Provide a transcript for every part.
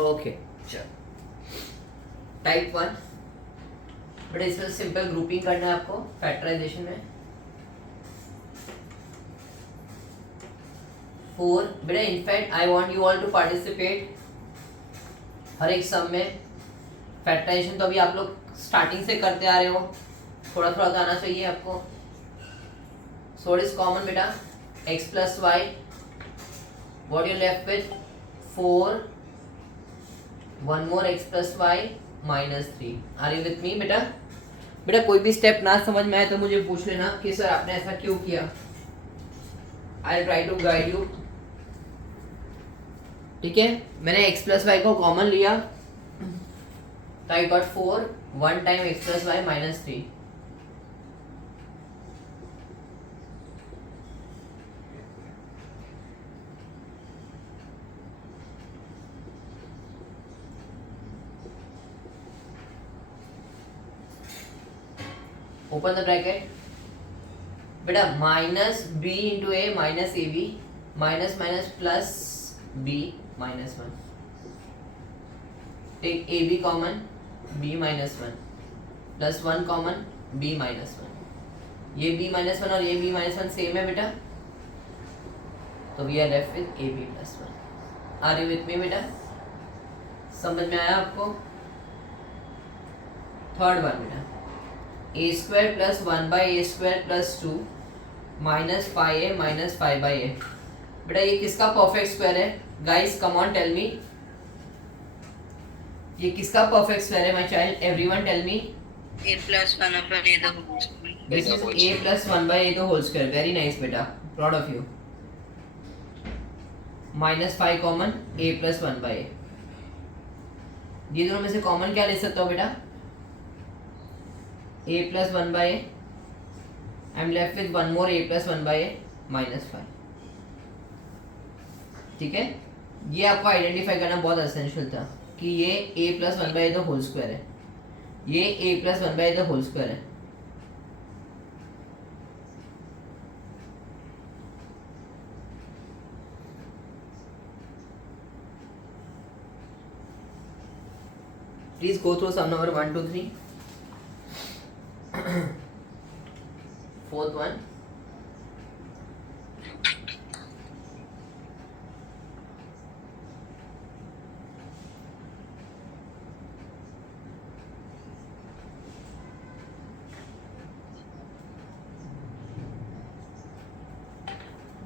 ओके चल टाइप 1 बेटा इसमें सिंपल ग्रुपिंग करना है आपको फैक्टराइजेशन में 4 बेटा in fact I want you all to participate हर एक सम में फैक्टराइजेशन तो अभी आप लोग स्टार्टिंग से करते आ रहे हो थोड़ा थोड़ा तो आना चाहिए आपको सो व्हाट इज कॉमन बेटा x plus y what you left with 4 1 more x plus y minus 3 are you with me बेटा बेटा कोई भी स्टेप ना समझ में आए तो मुझे पूछ लेना कि सर आपने ऐसा क्यों किया I will try to guide you ठीक है मैंने x plus y को कॉमन लिया तो I got 4 1 time x plus y minus 3 open the bracket बेटा minus B into A minus A B minus minus plus B minus 1 take A B common B minus 1 plus 1 common B minus 1 ये B minus 1 और ये B minus 1 सेम है बेटा तो we are left with a b plus 1 are you with me बेटा समझ में आया आपको थर्ड वन बेटा ए square plus 1 by a square plus 2 minus 5a minus 5 by a बेटा ये किसका परफेक्ट स्क्वायर है guys come on tell me ये किसका परफेक्ट स्क्वायर है my child everyone tell me a plus 1 upon a the whole square. This is a plus 1 by a the whole square very nice बेटा proud of you minus 5 common a plus 1 by a ये दोनों में से common क्या ले सकता हूँ बेटा a plus 1 by a I am left with one more a plus 1 by a minus 5 ठीक है ये आपको आइडेंटिफाई करना बहुत एसेंशियल था कि ये a plus 1 by a the whole square है ये a plus 1 by a the whole square है please go through sum number 1 2 3 fourth one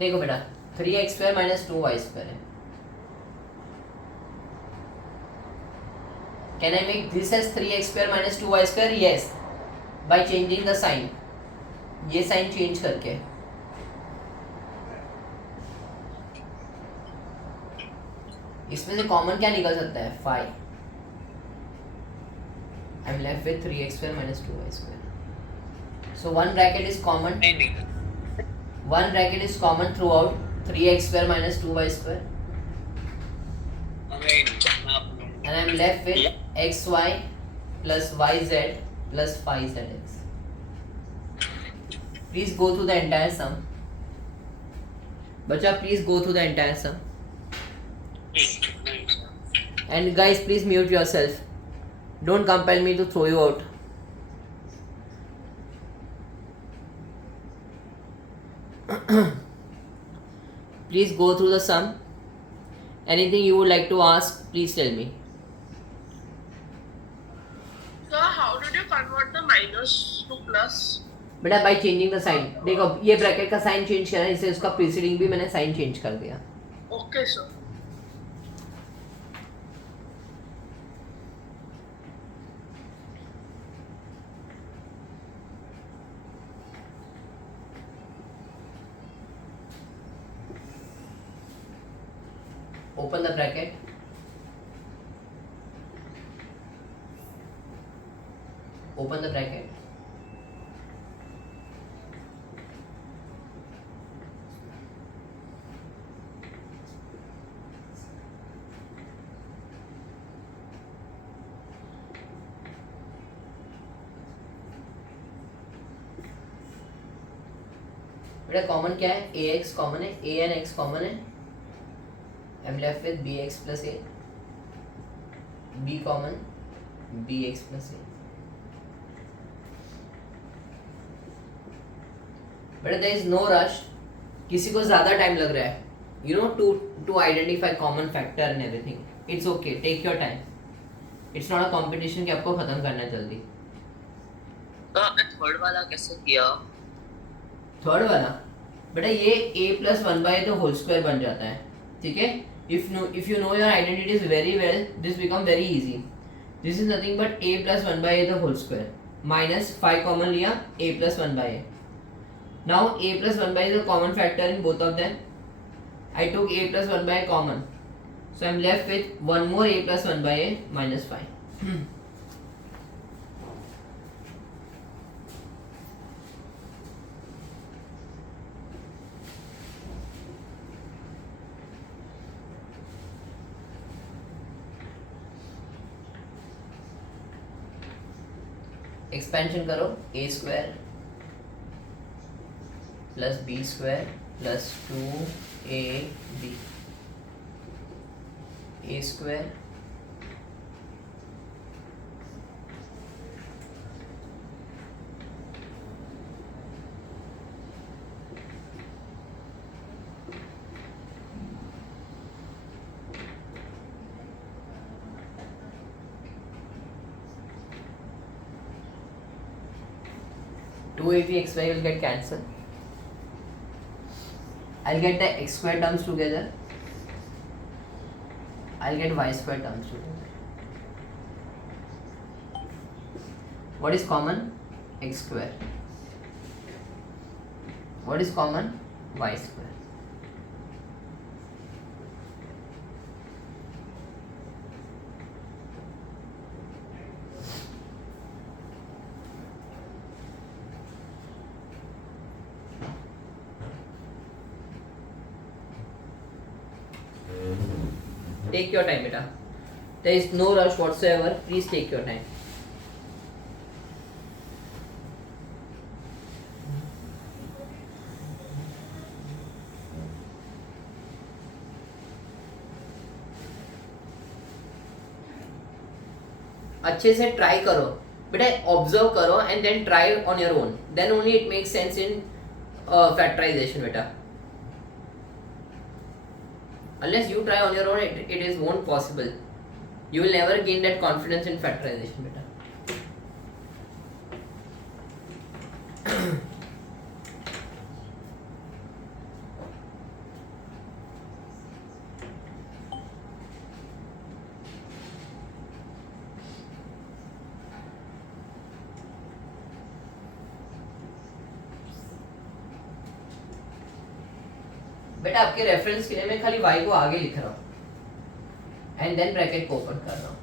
देखो बेटा 3x square minus 2y square है can I make this as 3x square minus 2y square yes by changing the sign ये sign change करके इसमें से common क्या निकल सकता है 5 I am left with 3x square minus 2y square so one bracket is common one bracket is common throughout 3x square minus 2y square and I am left with xy plus yz plus 5zx. Please go through the entire sum. Bacha, please go through the entire sum. And guys, please mute yourself. Don't compel me to throw you out. Please go through the sum. Anything you would like to ask, please tell me. So how did you convert the minus to plus? बेटा bye changing the sign देखो ये ब्रैकेट का sign change करा इससे उसका प्रीसीडिंग भी मैंने sign change कर दिया Okay, sir. open the bracket open the bracket बेटा कॉमन क्या है ax कॉमन है a and x कॉमन है I am left with bx plus a b common bx plus a। But there is no rush, किसी को ज्यादा time लग रहा है you know to identify common factor and everything, it's okay, take your time, it's not a competition कि आपको खत्म करना है जल्दी। तो आपने थर्ड वाला कैसे किया? थर्ड वाला बेटा ये a प्लस वन बाई तो होल स्क्वायर बन जाता है, ठीक है। If you know your identities very well this become very easy. This is nothing but a plus one by the whole square minus 5 common लिया a plus one by. Now a plus 1 by is a common factor in both of them. I took a plus 1 by common, so I am left with one more a plus 1 by a minus 5. Expansion करो a square plus b square plus 2ab a square two ab xy will get cancelled. I'll get the x square terms together. I'll get y square terms together. What is common? X square. What is common? Y square. Take your time, beta. There is no rush whatsoever. Please take your time. अच्छे से ट्राई करो बेटा, observe करो and then try on your own, then only it makes sense in factorization बेटा। Unless you try on your own, it is won't possible. You will never gain that confidence in factorization, beta. बेटा आपके रेफरेंस के लिए मैं खाली y को आगे लिख रहा हूँ एंड देन ब्रैकेट को ओपन कर रहा हूँ।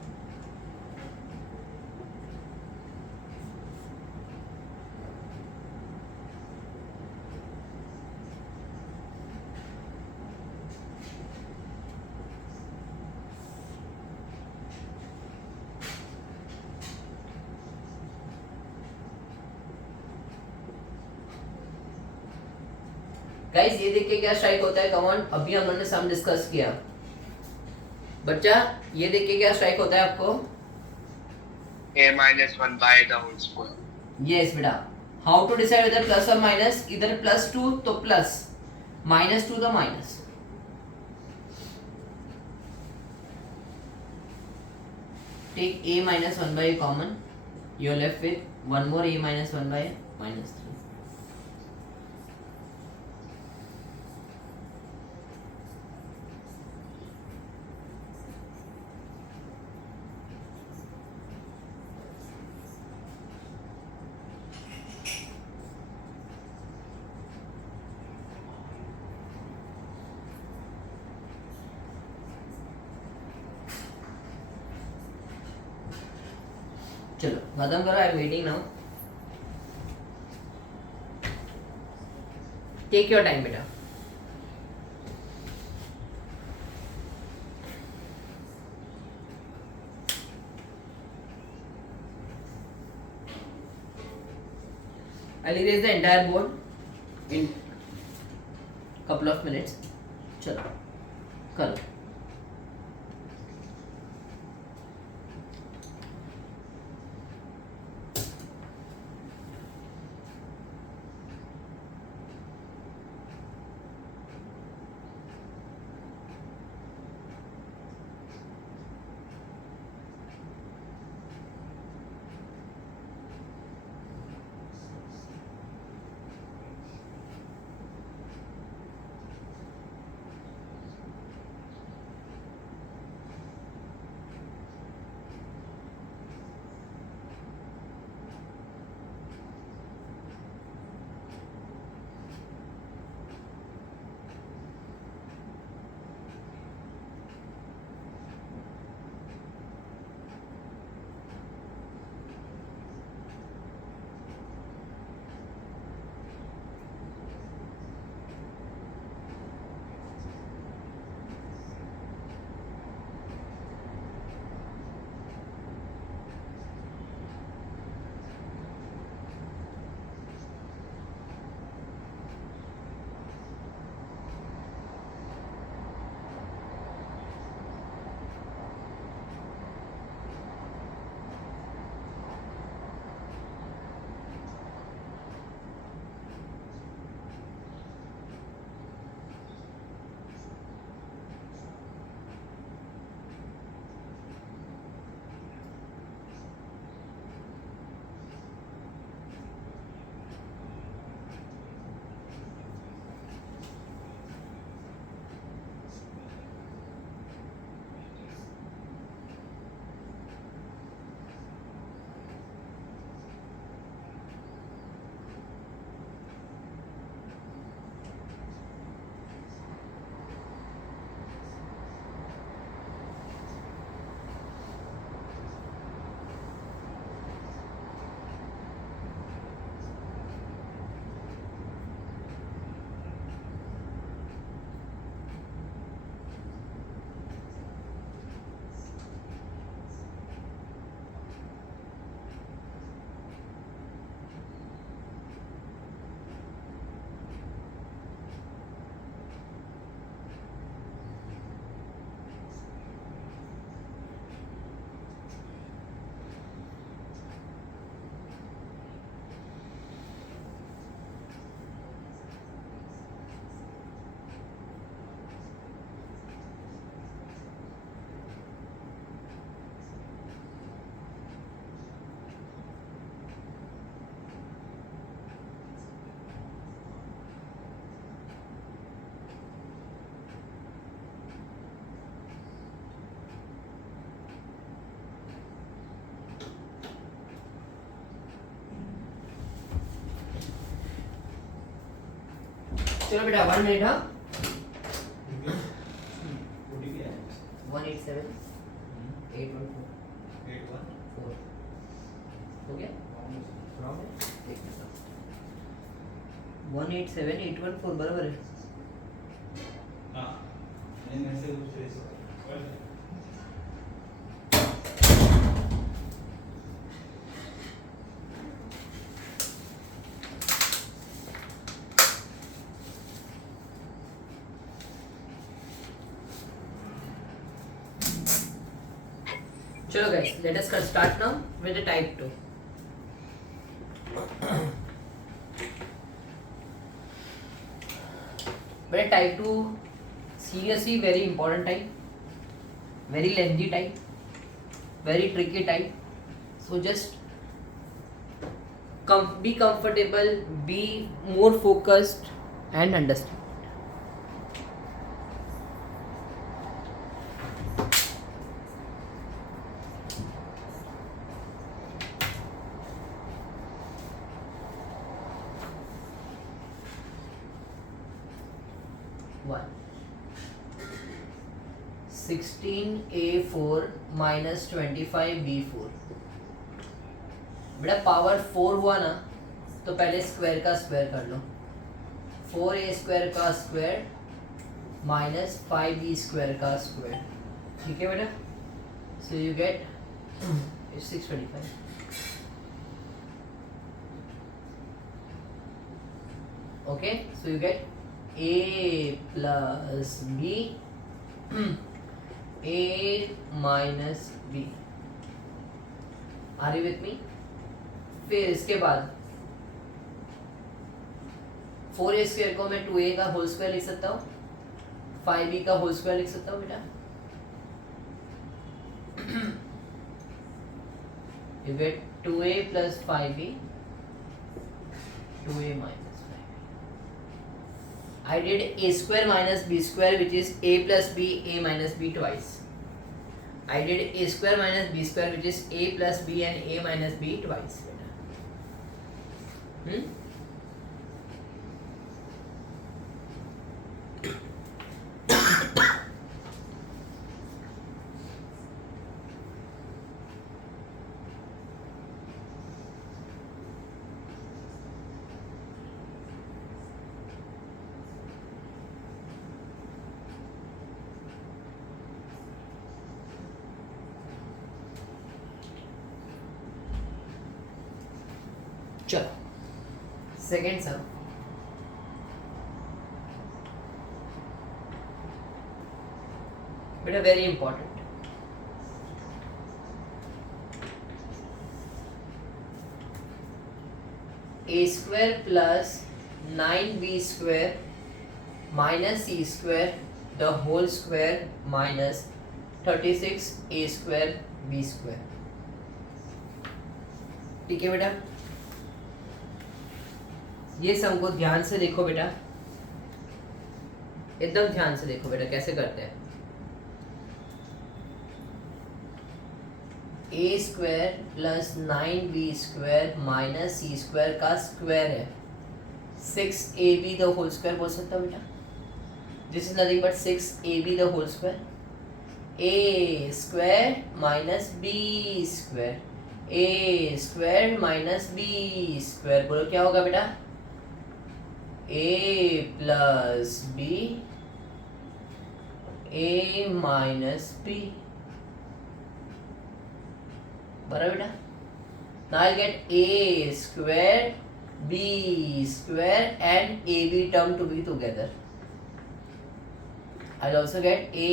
गाइस ये देख के क्या स्ट्राइक होता है, कम ऑन, अभी हमने सम डिस्कस किया बच्चा, ये देख के क्या स्ट्राइक होता है आपको? a minus 1 by the whole square. Yes बेटा, how to decide whether plus और माइनस? इधर +2 तो प्लस, -2 तो minus. Take a minus 1 by a common, you are left with one more a minus 1 by a -3. चलो खत्म करो, I am waiting now. Take your time बेटा। I'll erase the entire board in couple of minutes. चलो करो। चलो बेटा 1 मिनट। हाँ 187 814 हो गया? रॉन्ग है? 187 814 बराबर है। चलो guys, let us start now with the type 2. But type 2 seriously very important type, very lengthy type, very tricky type. So just be comfortable, be more focused and understand. One 16a4 minus 25b4। बेटा पावर 4 हुआ ना तो पहले स्क्वायर का square कर लो। 4a square का square minus 5b square का स्क्वायर। ठीक है बेटा? So you get 625। Okay, so you get a plus b a minus b। Are you with me? फिर इसके बाद 4a स्क्वायर को मैं 2a का होल स्क्वायर लिख सकता हूँ, 5b का होल स्क्वायर लिख सकता हूँ बेटा। You get 2a plus 5b 2a minus I did a square minus b square which is a plus b a minus b twice. I did a square minus b square which is a plus b and a minus b twice. चलो second sum. बेटा very important, a square plus 9b square minus c square the whole square minus 36a square b square. ठीक है बेटा? ये सम को ध्यान से देखो बेटा, एकदम ध्यान से देखो बेटा कैसे करते हैं। a square plus 9b square minus c square का स्क्वायर है 6ab द होल स्क्वायर बोल सकता हूँ बेटा। This is nothing but 6ab the whole square. a square minus b square, a square minus b square बोलो क्या होगा बेटा? a plus b a minus b बराबर बेटा? Now I'll get a square b square and ab term to be together. I'll also get a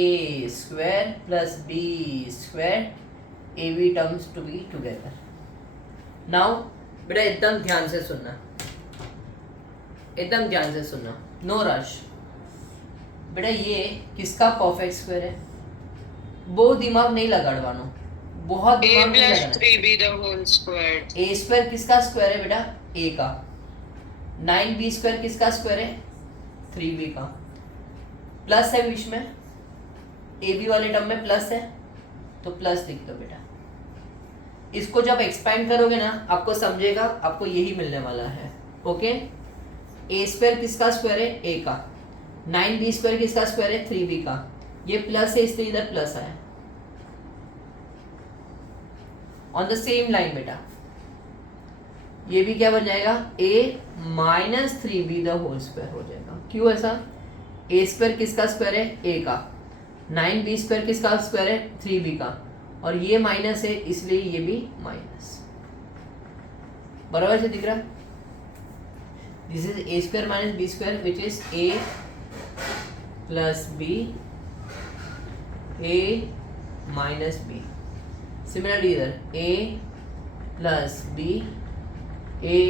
square plus b square ab terms to be together. Now बेटा एकदम ध्यान से सुनना, एकदम ध्यान से सुनना, नो रश। बेटा ये किसका परफेक्ट स्क्वायर है? बहुत दिमाग नहीं लगाड़वानो, बहुत दिमाग नहीं लगाना। 3b the whole square। a square किसका स्क्वायर है बेटा? a का। 9b स्क्वायर किसका स्क्वायर है? 3b का। प्लस है बीच में, ab वाले टर्म में प्लस है तो प्लस लिख दो बेटा। इसको जब एक्सपेंड करोगे ना आपको समझेगा, आपको यही मिलने वाला है। ओके, ए स्क्वायर किसका स्क्वायर है? ए का। 9b स्क्वायर किसका स्क्वायर है? 3b का। ये प्लस है इसलिए इधर प्लस आया। ऑन द सेम लाइन बेटा ये भी क्या बन जाएगा? a minus 3b the whole square हो जाएगा। क्यों ऐसा? ए स्क्वायर किसका स्क्वायर है? ए का। 9b स्क्वायर किसका स्क्वायर है? 3b का। और ये माइनस है इसलिए ये भी माइनस। बराबर से दिख रहा है? This is A square minus B square which is A plus B, A minus B. Similarly इधर a plus b, a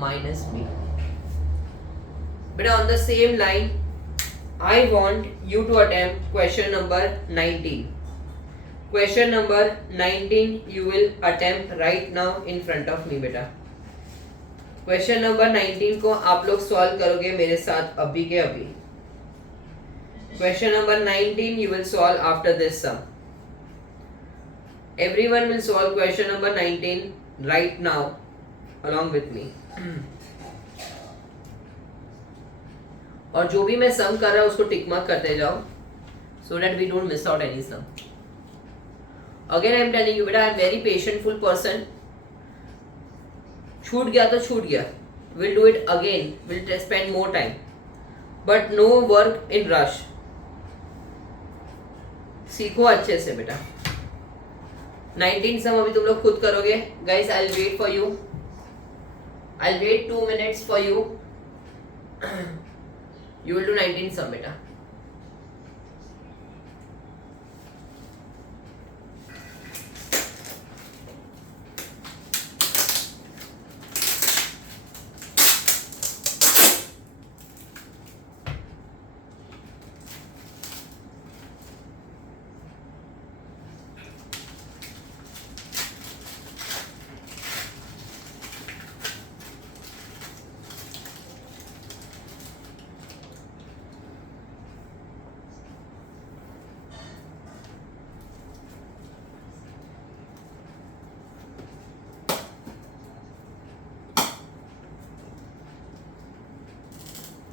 minus b। बेटा on the same line I want you to attempt question number 19. Question number 19 you will attempt right now in front of me बेटा। Question number 19 को आप लोग सॉल्व करोगे मेरे साथ अभी के अभी। Question number 19 you will solve after this sum. Everyone will solve question number 19 right now along with me. और जो भी मैं सम कर रहा हूं उसको टिक मार्क करते जाओ so that we don't miss out any sum. Again I am telling you बेटा I am very patientful person. छूट गया तो छूट गया, we'll do it again, we'll spend more time, but no work in rush. सीखो अच्छे से बेटा। 19 सम अभी तुम लोग खुद करोगे। Guys I will wait for you, I will wait 2 minutes for you. You will do 19 sum beta.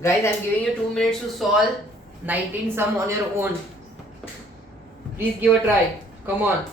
Guys, I am giving you 2 minutes to solve 19 sum on your own. Please give a try. Come on.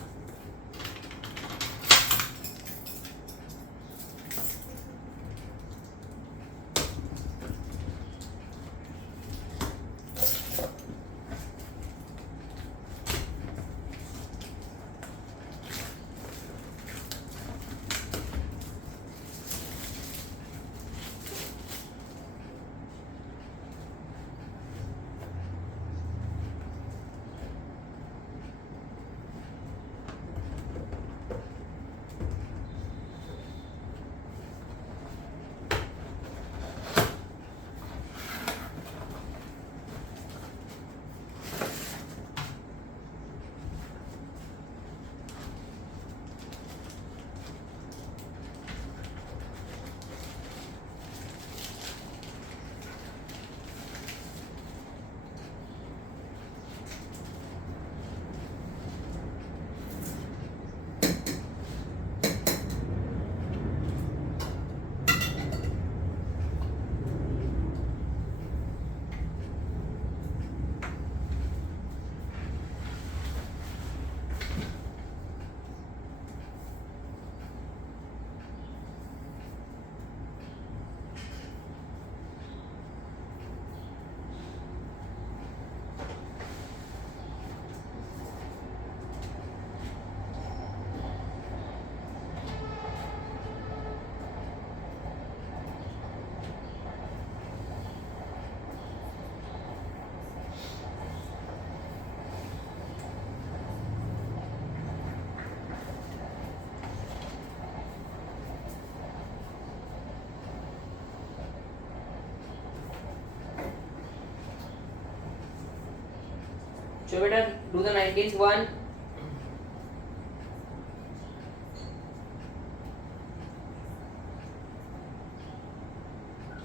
So better do the 19th one.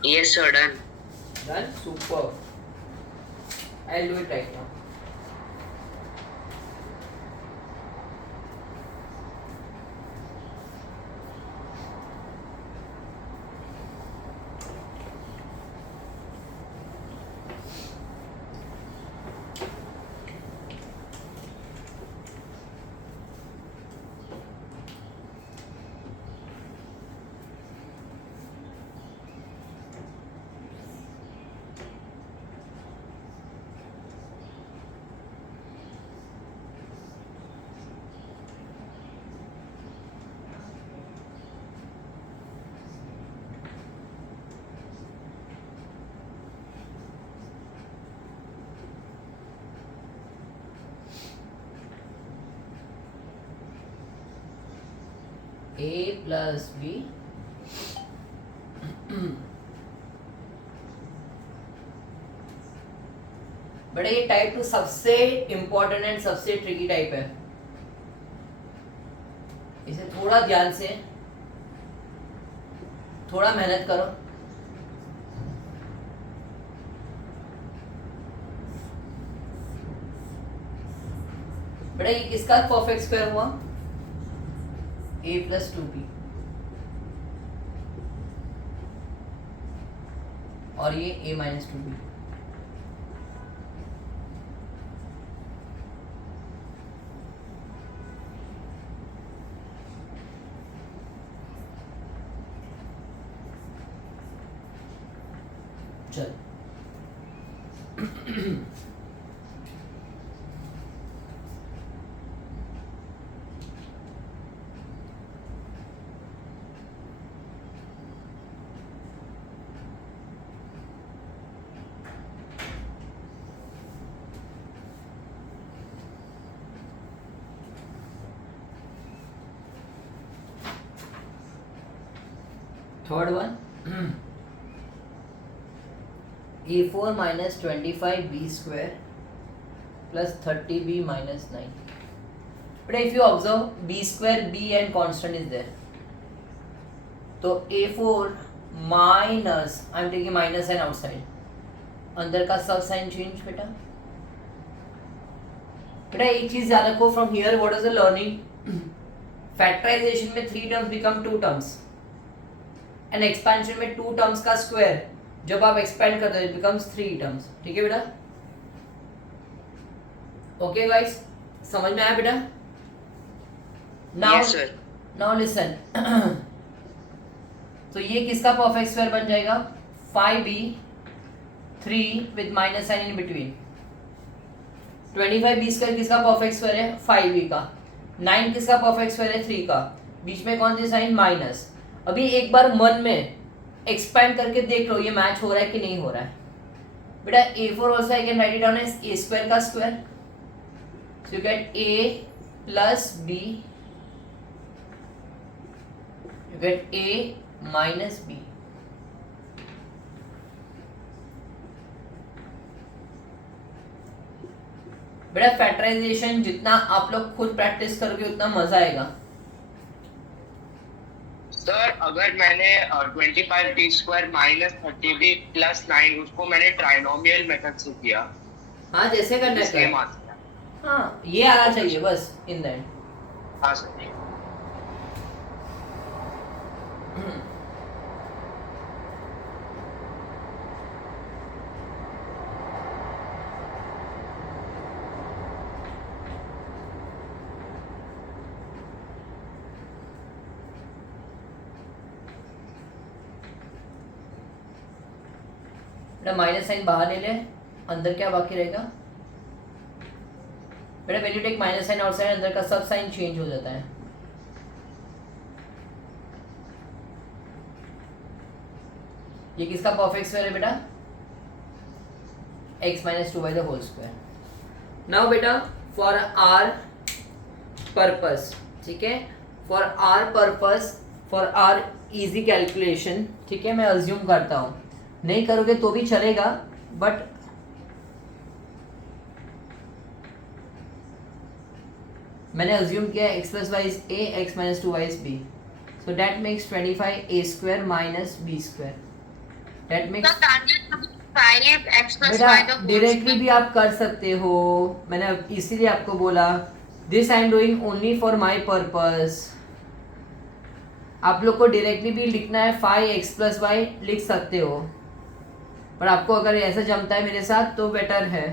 Yes sir, done. Done? Super. I'll do it right now. A plus B बेटा ये type 2 सबसे important and सबसे tricky type है, इसे थोड़ा ध्यान से, थोड़ा मेहनत करो। बेटा ये किसका परफेक्ट स्क्वायर हुआ? a प्लस 2b, और ये a माइनस 2b। चल third one, a4 minus 25b square plus 30b minus 9. But if you observe b square, b and constant is there, तो a4 minus, I am taking minus sign outside, अंदर का सब sign change बेटा। बेटा एक चीज याद रखो, from here what is the learning, factorization में 3 terms become 2 terms and expansion में 2 टर्म्स का स्क्वायर जब आप एक्सपेंड करते हो इट बिकम्स 3 टर्म्स। ठीक है बेटा? ओके गाइस, समझ में आया बेटा? Yes, sir. Now listen. तो ये किसका परफेक्ट स्क्वायर बन जाएगा? 5b 3 with minus sign in between. 25b square किसका परफेक्ट स्क्वायर है? 5b का। 9 किसका परफेक्ट स्क्वायर है? 3 का। बीच में कौन सी साइन? माइनस। अभी एक बार मन में एक्सपेंड करके देख लो ये मैच हो रहा है कि नहीं हो रहा है। बेटा a4 also I can write it down as a square का square, so you get a plus b, you get a minus b। बेटा फैक्टराइजेशन जितना आप लोग खुद प्रैक्टिस करोगे उतना मजा आएगा। सर अगर मैंने 25t square minus 30b plus 9 उसको मैंने ट्राइनोमियल मेथड से किया, हाँ जैसे करना है, हाँ ये आना चाहिए बस इन द एंड। हाँ सर। बेटा माइनस साइन बाहर ले ले, अंदर क्या बाकी रहेगा? बेटा when you take minus sign outside अंदर का सब साइन चेंज हो जाता है। ये किसका परफेक्ट स्क्वायर है बेटा? x minus 2y the whole square. Now बेटा फॉर आर पर्पस, ठीक है, for our purpose, for our easy calculation, ठीक है, मैं अज्यूम करता हूँ, नहीं करोगे तो भी चलेगा, बट मैंने अज्यूम किया x plus Y is a, x minus 2y is b, so that makes 25a square minus b square, that makes। बेटा डायरेक्टली भी आप कर सकते हो, मैंने इसीलिए आपको बोला this I am doing only for my purpose. आप लोग को डायरेक्टली भी लिखना है 5x प्लस वाई लिख सकते हो, पर आपको अगर ऐसा जमता है मेरे साथ तो बेटर है।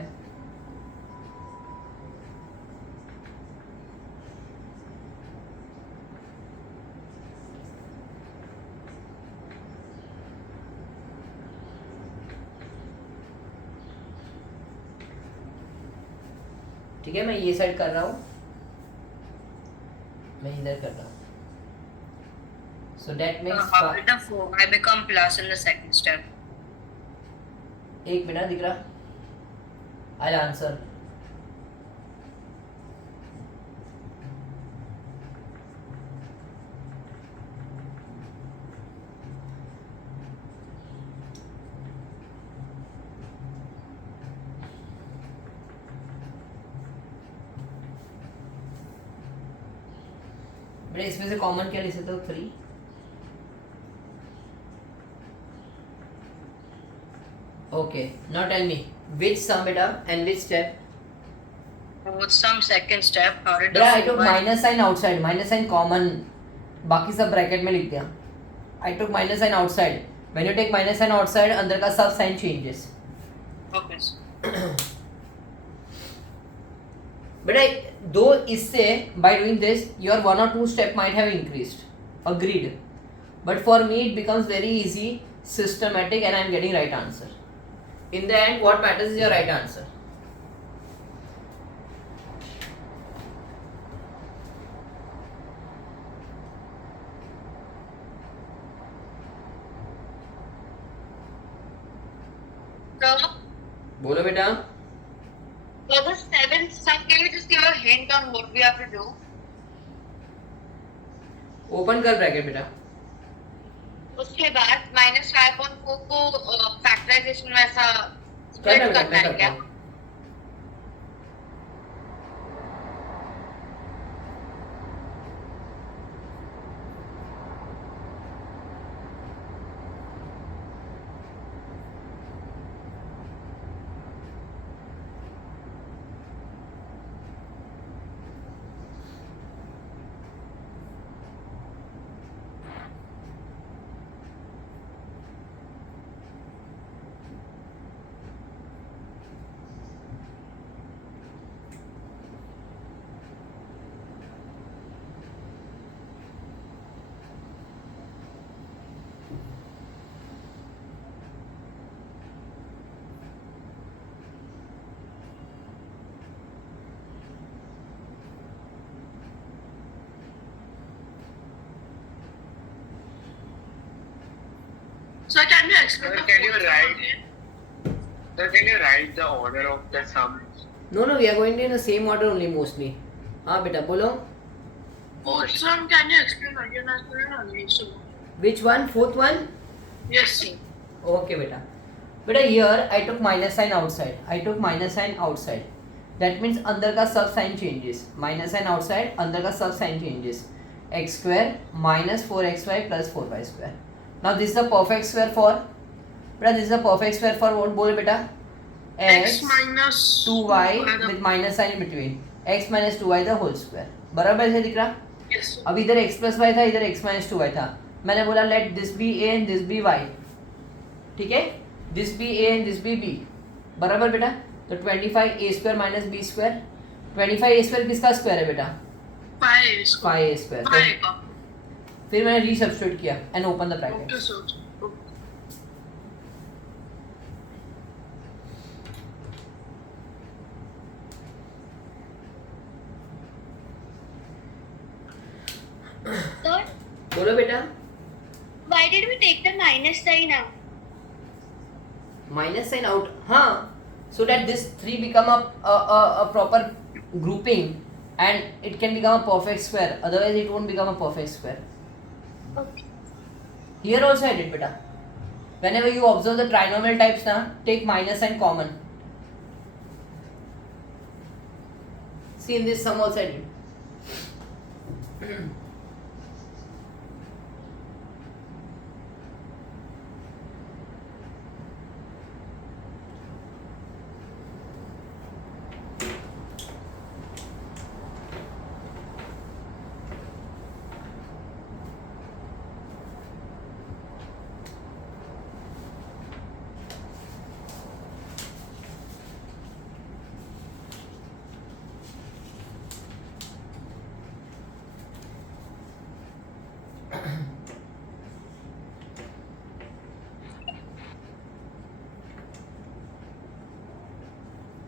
ठीक है, मैं ये साइड कर रहा हूँ, मैं इधर कर रहा हूँ, so that makes I become plus in the second step. एक मिनट दिख रहा, I'll answer। बेटा इसमें से कॉमन क्या ले सकते हो? 3. Okay, now tell me which sum बेटा and which step? With some second step, how did बेटा I the took minus sign outside, minus sign common, बाकी सब ब्रैकेट में लिख दिया. I took minus sign outside. When you take minus sign outside, अंदर का सब साइन changes. Okay. बेटा दो इससे by doing this your 1 or 2 step might have increased, agreed, but for me it becomes very easy, systematic, and I am getting right answer. In the end what matters is your right answer. So, बोलो बेटा. for the seventh sum, can you just give a hint on what we have to do? Open कर ब्रैकेट बेटा. उसके बाद -5/4 को फैक्टराइजेशन में ऐसा करना स्प्लिट बेटा, करना मैं है करता क्या? हूँ. So can you explain Sir, the can you fourth write- sum again? Sir, can you write the order of the sums? No, we are going in the same order only mostly. हाँ बेटा बोलो. Fourth sum, can you explain again? I couldn't understand. Which one? Fourth one? Yes, sir. Okay बेटा. बेटा here I took minus sign outside. I took minus sign outside. That means अंदर का सब sign changes. Minus sign outside, अंदर का सब sign changes. X square minus 4xy plus 4y square. Now this is a perfect square for. बेटा this is a perfect square for what? बोले बेटा. X minus 2y with minus sign in between. X minus 2y the whole square. बराबर से दिख रहा? Yes, sir. अब इधर x plus Y था, इधर x माइनस 2y था. मैंने बोला let this be a and this be y. ठीक है, this be a and this be b. बराबर बेटा. तो 25 a square minus b square. 25 a square किसका स्क्वायर है बेटा? 5 5 a स्क्वायर. 5 का. फिर मैंने रीसब्स्टिट्यूट किया and open the bracket. Okay, sir. Okay. Sir, बोलो बेटा. why did we take the minus sign out? Minus sign out. हाँ, so that this 3 become a proper grouping and it can become a perfect square. Otherwise it won't become a perfect square. Okay. Here also I did beta. Whenever you observe the trinomial types na, take minus sign common. See in this sum also I did.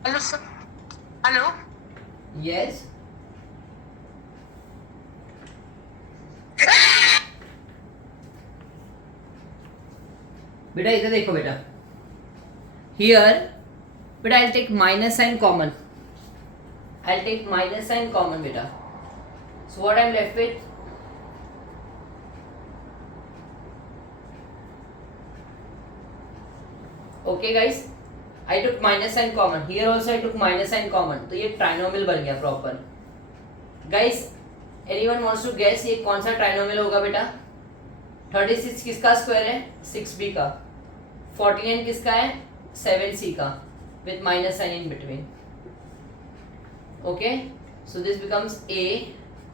Hello, sir. Hello. Yes. बेटा इधर देखो बेटा. Here, बेटा I'll take minus sign common. I'll take minus sign common बेटा. So what I'm left with? Okay guys, I took minus sign common. Here also I took minus sign common. तो ये trinomial बन गया proper. Guys, anyone wants to guess ये कौन सा ट्राइनोमियल होगा बेटा? 36 किसका स्क्वायर है? 6b का। 49 किसका है? 7c का, with minus sign in between. Okay, so this becomes a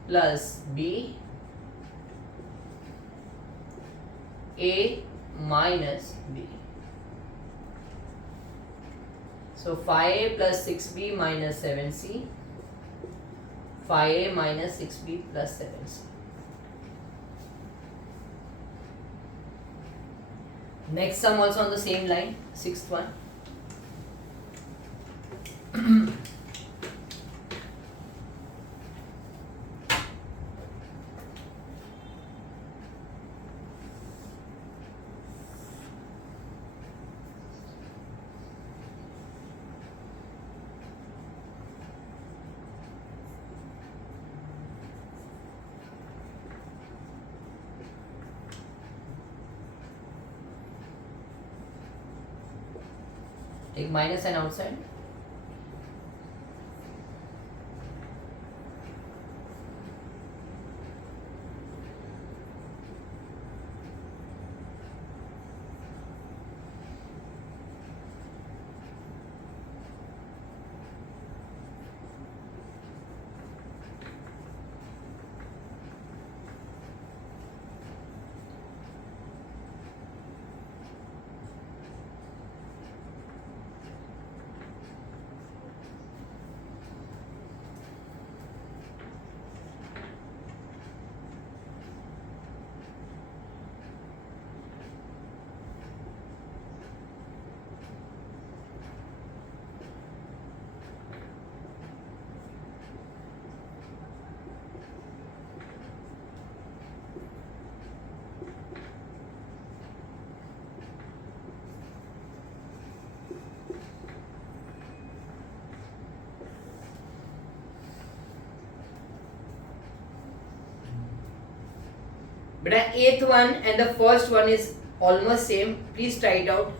plus b, a minus b. So 5a plus 6b minus 7c, 5a minus 6b plus 7c. Next sum also on the same line, sixth one. Take minus and outside. But the eighth one and the first one is almost same. Please try it out.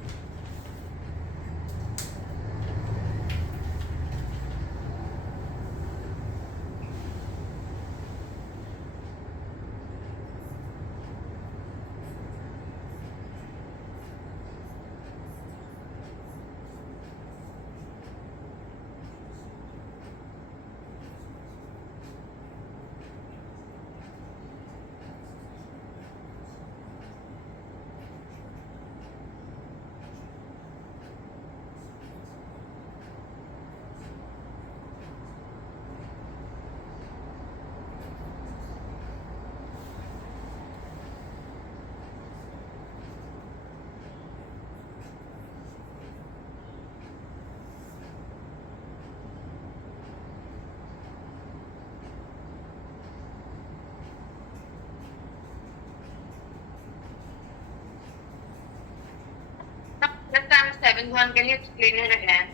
Next time, seventh one, can you explain it again?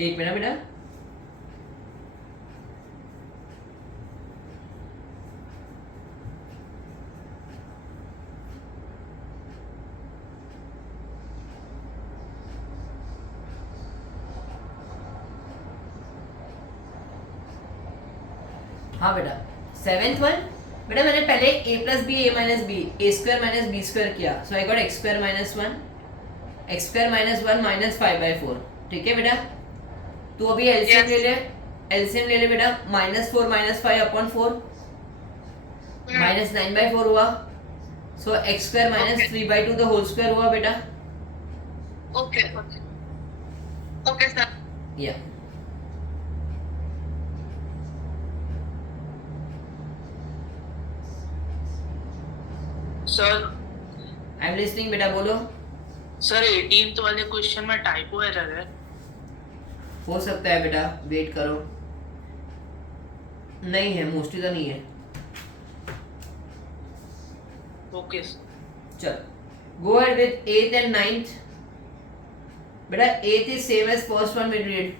एक minute बेटा. हाँ बेटा, seventh one बेटा मैंने पहले a plus B A minus B A square minus B square किया, so I got X square minus one minus 5/4. ठीक है बेटा, तू अभी एलसीएम ले ले, एलसीएम ले ले बेटा. -4 - 5/4 -9/4 हुआ, so X square minus 3/2 the whole square हुआ बेटा. Okay. Okay, sir. Yeah sir I am listening बेटा, बोलो. सर 18th वाले क्वेश्चन में टाइपो एरर है. हो सकता है बेटा, वेट करो. नहीं है, मोस्टली तो नहीं है. ओके चल go ahead with 8th and 9th. बेटा 8th is same as first one we did.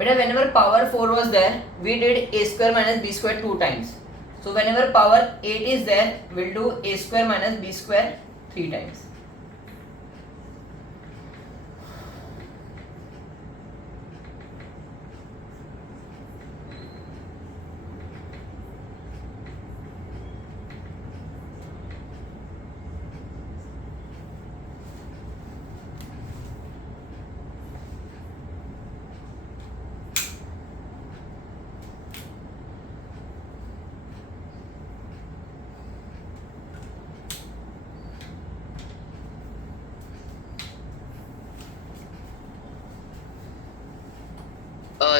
Beta, whenever power 4 was there, we did a square minus b square 2 times. So whenever power 8 is there, we'll do a square minus b square 3 times.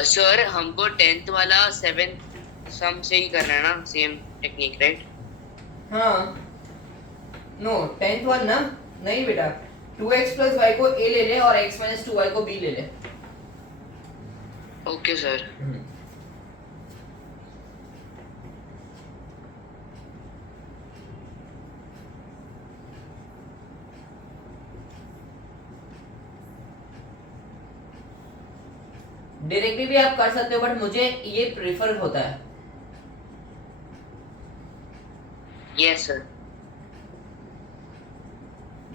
Sir हमको 10th वाला 7th सम से ही करना है ना, same technique right? हाँ, no 10th one ना, नहीं बेटा, 2x प्लस वाई को a ले ले और x माइनस 2y को b ले ले. Okay sir. डायरेक्टली भी आप कर सकते हो, बट मुझे ये प्रेफर होता है. Yes sir.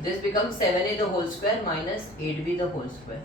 This becomes 7a the whole square minus 8b the whole square.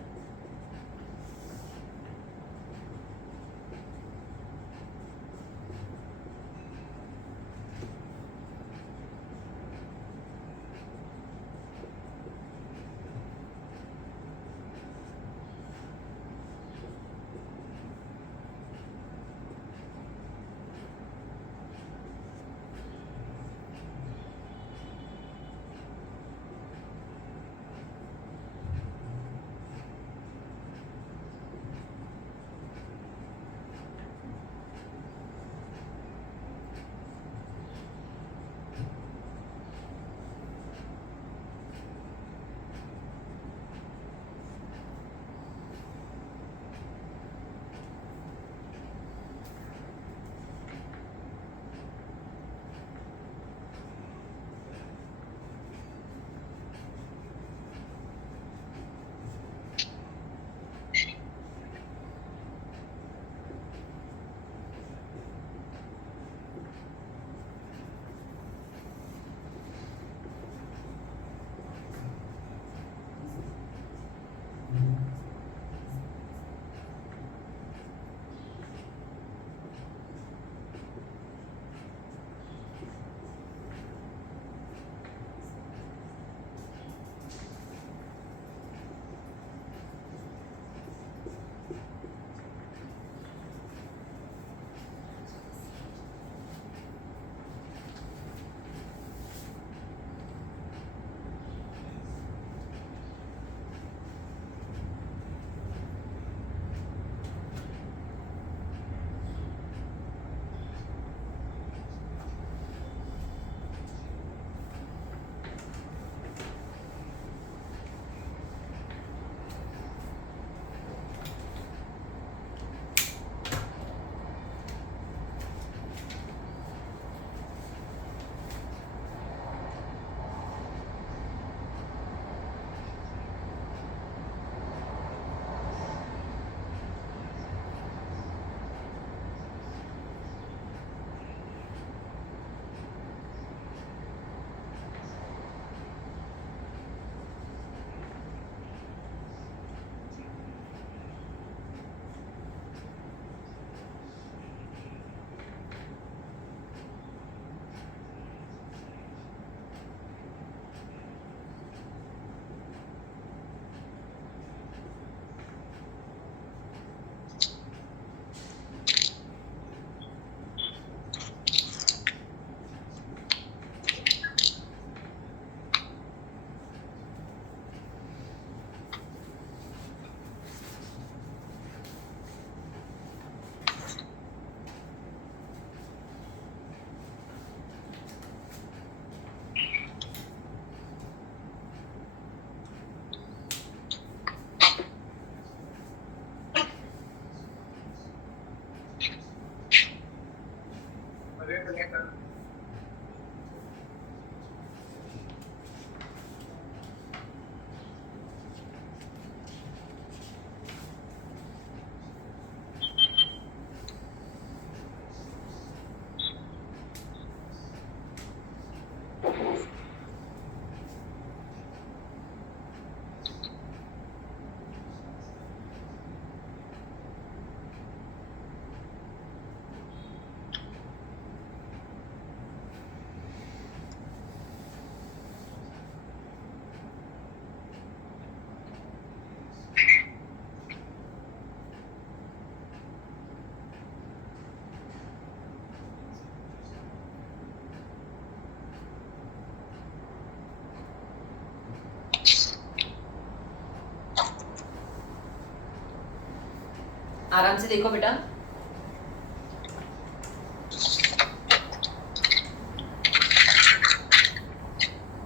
आराम से देखो बेटा।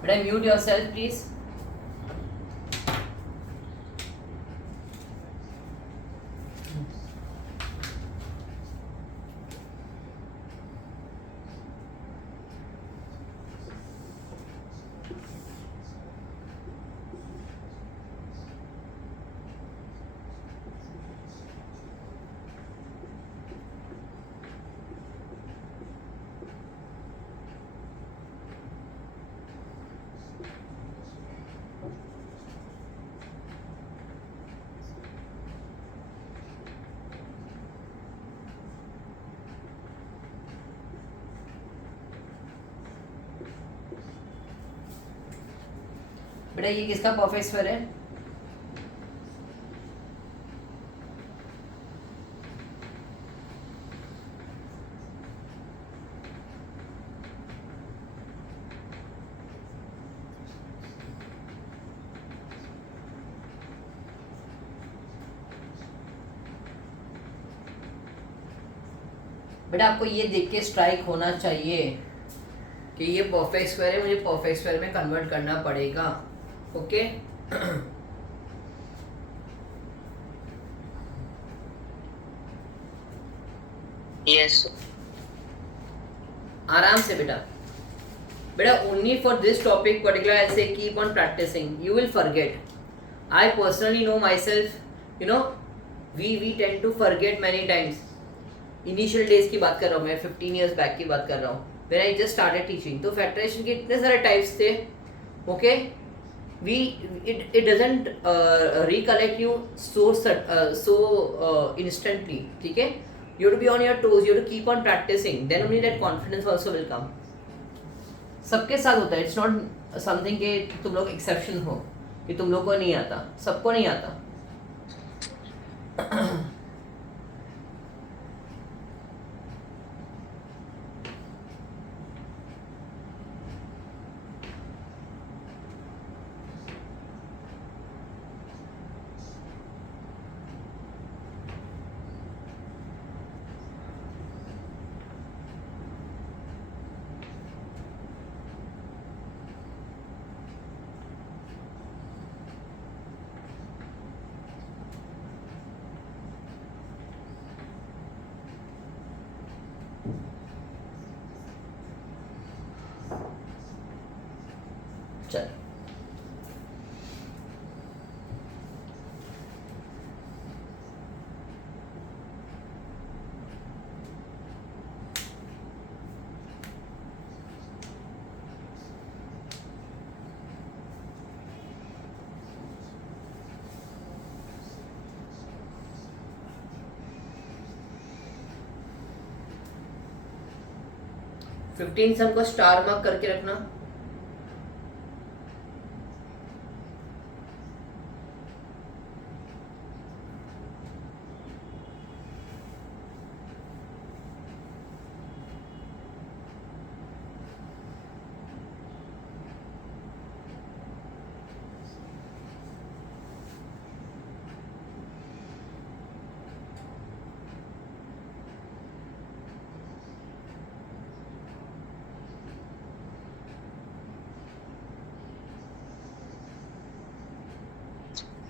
बेटा म्यूट योरसेल्फ प्लीज। बेटा ये किसका परफेक्ट स्क्वायर है? बेटा आपको ये देख के स्ट्राइक होना चाहिए कि ये परफेक्ट स्क्वायर है, मुझे परफेक्ट स्क्वायर में कन्वर्ट करना पड़ेगा। ओके यस आराम से बेटा। बेटा only for this topic particular I say keep on practising, you will forget. I personally know myself, you know we tend to forget many times. Initial days की बात कर रहा हूँ मैं, 15 ईयर्स बैक की बात कर रहा हूँ, when I just started teaching. तो फैक्टराइजेशन के इतने सारे टाइप्स थे। Okay it doesn't recollect you so instantly. ठीक है, you have to be on your toes, you have to keep on practicing, then only that confidence also will come. सबके साथ होता है, it's not something कि तुम लोग exception हो कि तुम लोग को नहीं आता, सबको नहीं आता। चल फिफ्टीन सम को स्टार मार्क करके रखना।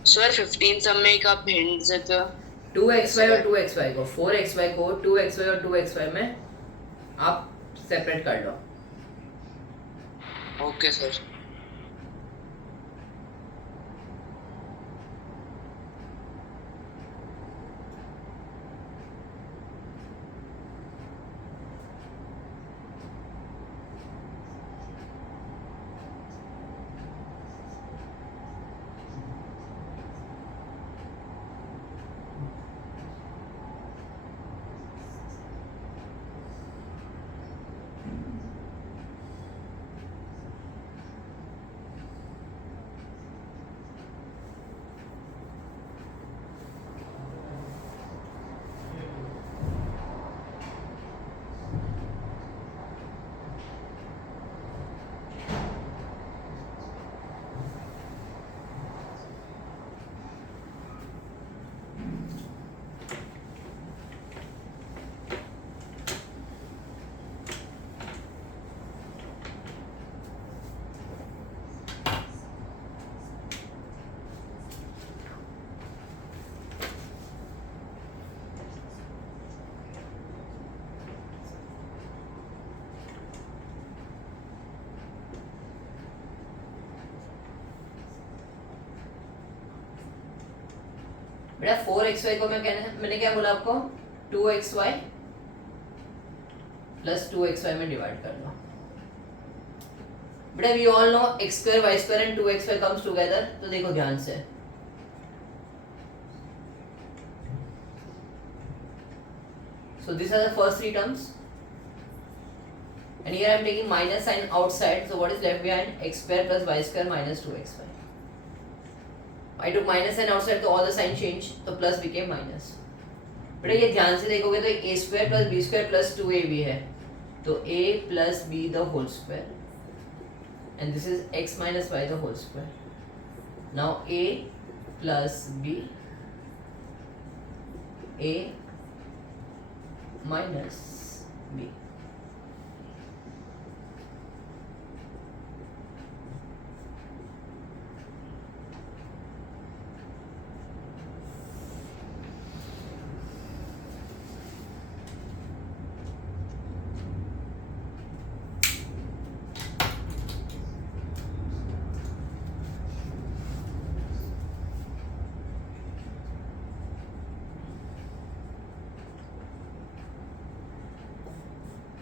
सर 15 सम में एक आप हिंट देते 2xy और 2xy को 4xy को 2xy और 2xy में आप सेपरेट कर लो। Okay sir. बेटा 4xy को मैंने क्या बोला आपको, 2xy प्लस 2xy में डिवाइड कर दो। बेटा we all know x square y square and 2xy comes together, तो देखो ध्यान से, so these are the first three terms and here I am taking minus sign outside, so what is left behind, x square plus y square minus 2xy. I took minus sign outside, so all the sign changed, so plus became minus. बेटा ये ध्यान से देखोगे तो a square plus b square plus 2ab है, तो a plus b the whole square and this is x minus y the whole square. Now a plus b, a minus b.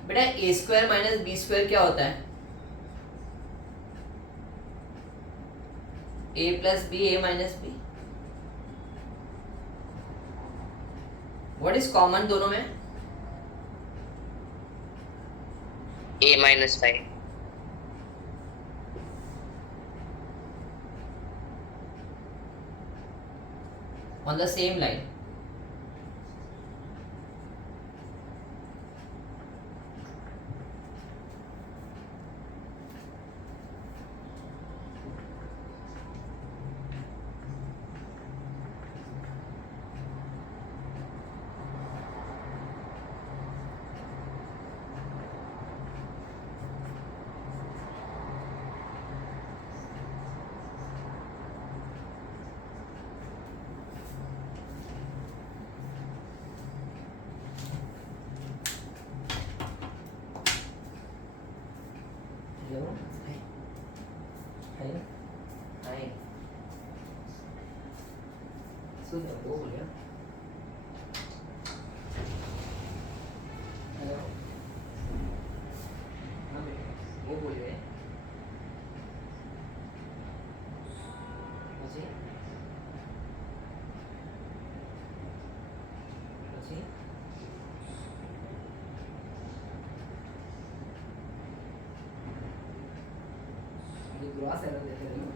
बेटा ए square minus B square क्या होता है, A plus B, A minus B. What is common दोनों में, a minus 5. on the same line. Hello? Hi. Hi. Hi. सुन रहा वो बोल रहा। हेलो। हाँ बेटा वो बोल रहे हैं। मुझे मुझे ग्रॉस एरर देते रहो।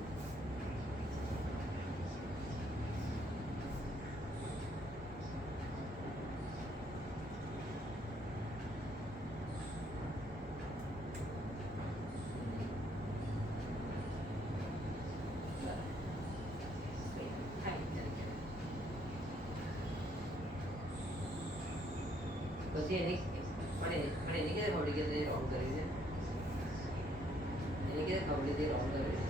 પછી એની પણ એની કે ખબર કે તે રોંગ કરી છે, એની કે ખબર તે રોંગ કરી છે।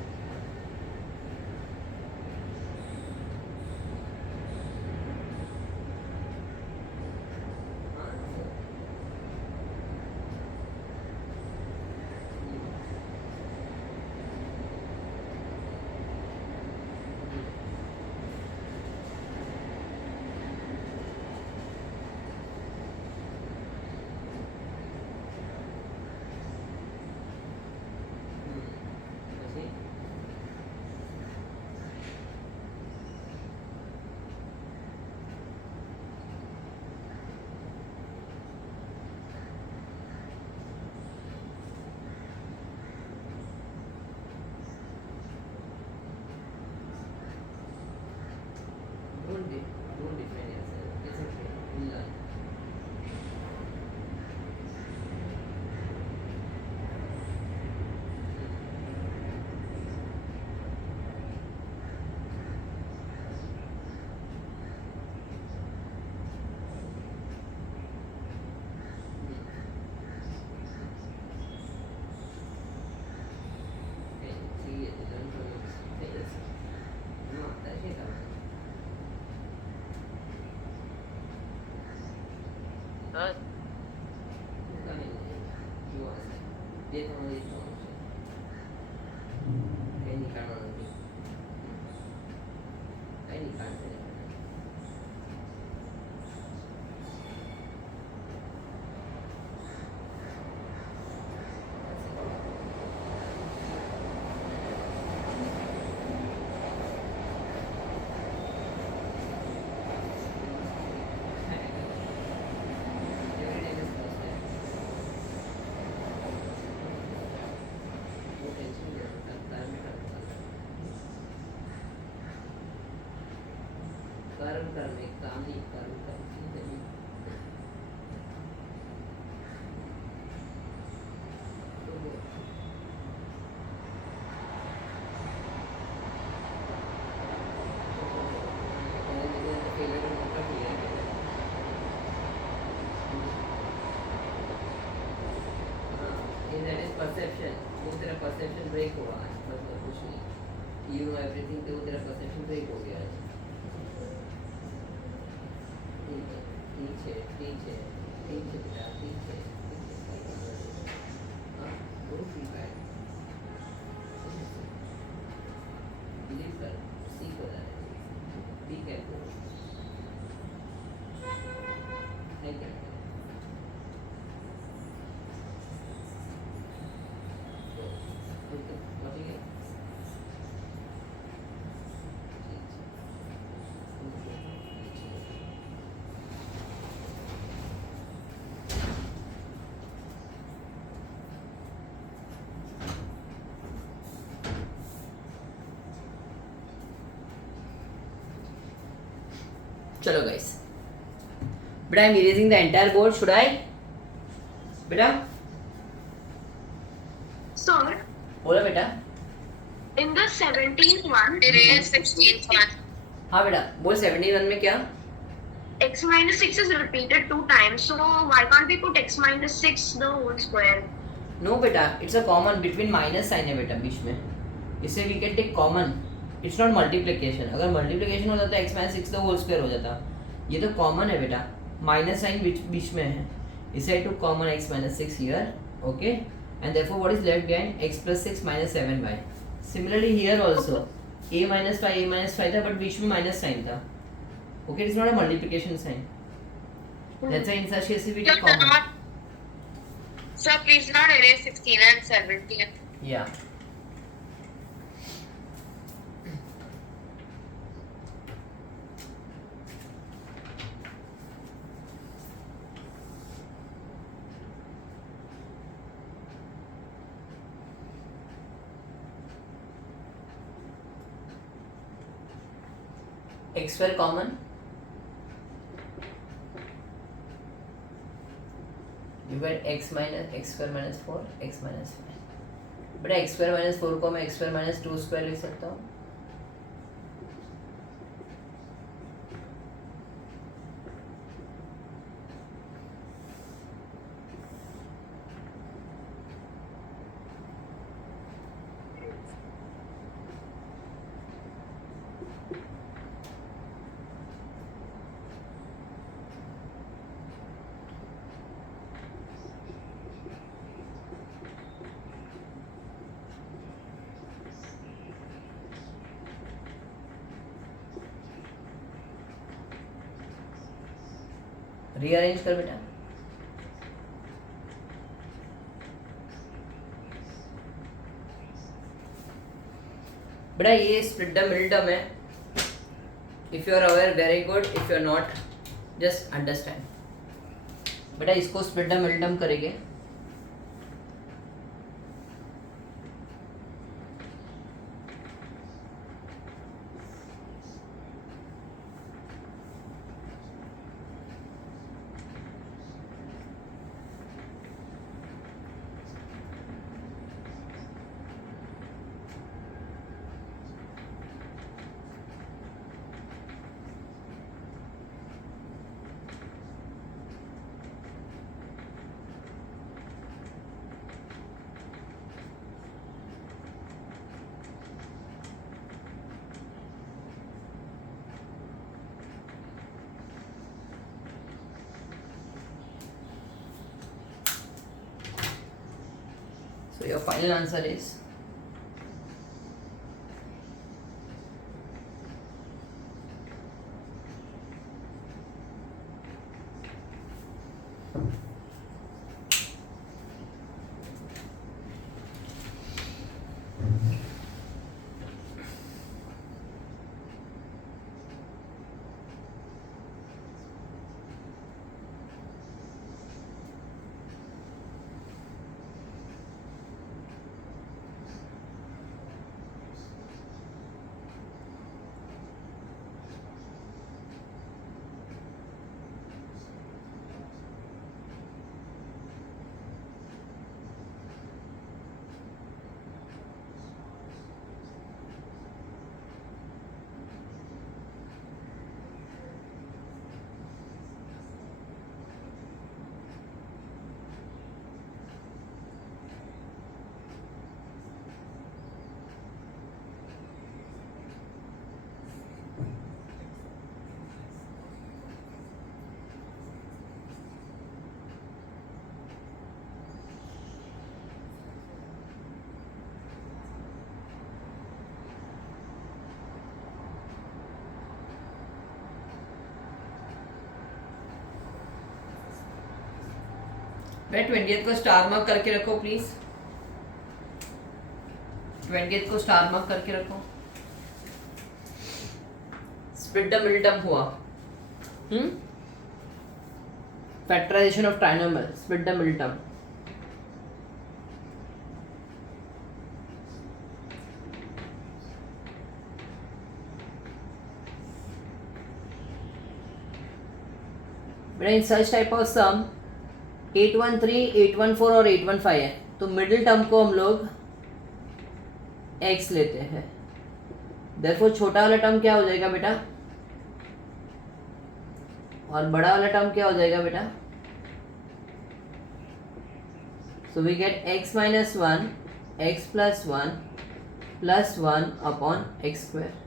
Don't define yourself. It's okay. We'll learn. Okay, see it. Learn from your mistakes. No, that's it. Sir कर्म कर्म एक काम नहीं कर्म कर्म परसेप्शन वो तेरा परसेप्शन ब्रेक हुआ आज मतलब कुछ नहीं यू नो एवरीथिंग तो वो तेरा परसेप्शन ब्रेक हो गया आज ठीक है बेटा ठीक है हाँ डोंट फील बैड बिलीव कर सीख हो रहा है बी केयरफुल थैंक यू चलो गाइस बेटा I am erasing the entire board should I बेटा Sir, बोला बेटा in the 17th one, It is 16th one. हाँ बेटा बोल 71 में क्या x minus 6 is repeated 2 times. So why can't we put x minus 6 the whole square? No बेटा it's a common between minus sign है बेटा बीच में इससे we can take common it's not multiplication अगर मल्टीप्लिकेशन हो जाता है एक्स माइनस सिक्स तो होल स्क्वायर हो जाता ये तो कॉमन है बेटा माइनस साइन बीच में है इसे I to common X minus six here okay and therefore what is left behind X plus six minus seven by similarly here also a minus 5 था बट बीच में माइनस साइन था okay it's not a multiplication sign that's why in such cases we take common Sir, please not erase 16 and 17. या x square common you get x minus x square minus 4 x minus 5 बेटा x square minus 4 को मैं x square minus 2 square लिख सकता हूँ रीअरेंज कर बेटा बेटा ये स्प्लिट द मिडिल टर्म है if you are aware very good if you are not just understand बेटा इसको स्प्लिट द मिडिल टर्म करेंगे So your final answer is बेटा 20th को स्टार मार्क करके रखो प्लीज, 20th को स्टार मार्क करके रखो। स्प्लिट द मिडिल टर्म हुआ, factorization of trinomial, split the middle term. बेटा in such type of some 813, 814 और 815 है, तो मिडिल टर्म को हम लोग x लेते हैं। देयरफॉर छोटा वाला टर्म क्या हो जाएगा बेटा, और बड़ा वाला टर्म क्या हो जाएगा बेटा। So we get x minus 1 x plus 1 plus 1 upon X square.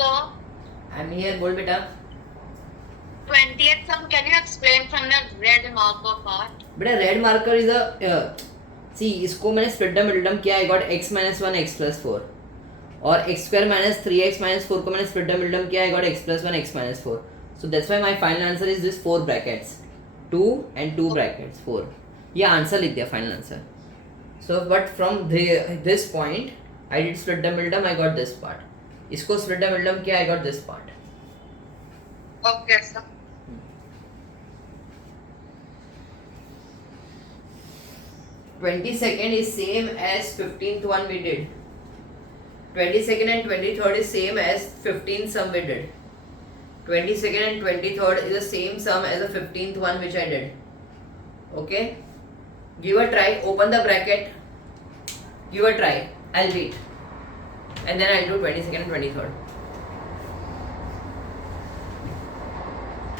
So, I am here, बोल बेटा। 20th sum, can you explain from the red marker part? बेटा रेड मार्कर इज अ सी, इसको मैंने स्प्लिट द मिडिल टर्म किया, I got x minus 1 x plus 4, और x square minus 3x minus 4 को मैंने split the middle term किया, I got x plus 1 x minus 4। So that's why my final answer is this 4 ब्रैकेट्स 2 and 2 ब्रैकेट्स 4। ये आंसर लिख दिया final answer. So but from this point I did split the middle term, I got this part. इसको split the middle term किया, I got this part. Okay, sir. 22nd is same as 15th one we did. 22nd and 23rd is same as 15th sum we did. 22nd and 23rd is the same sum as the 15th one which I did. Okay? Give a try. Open the bracket. Give a try. I'll read. And then I'll do 22nd and 23rd.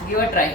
Give a try.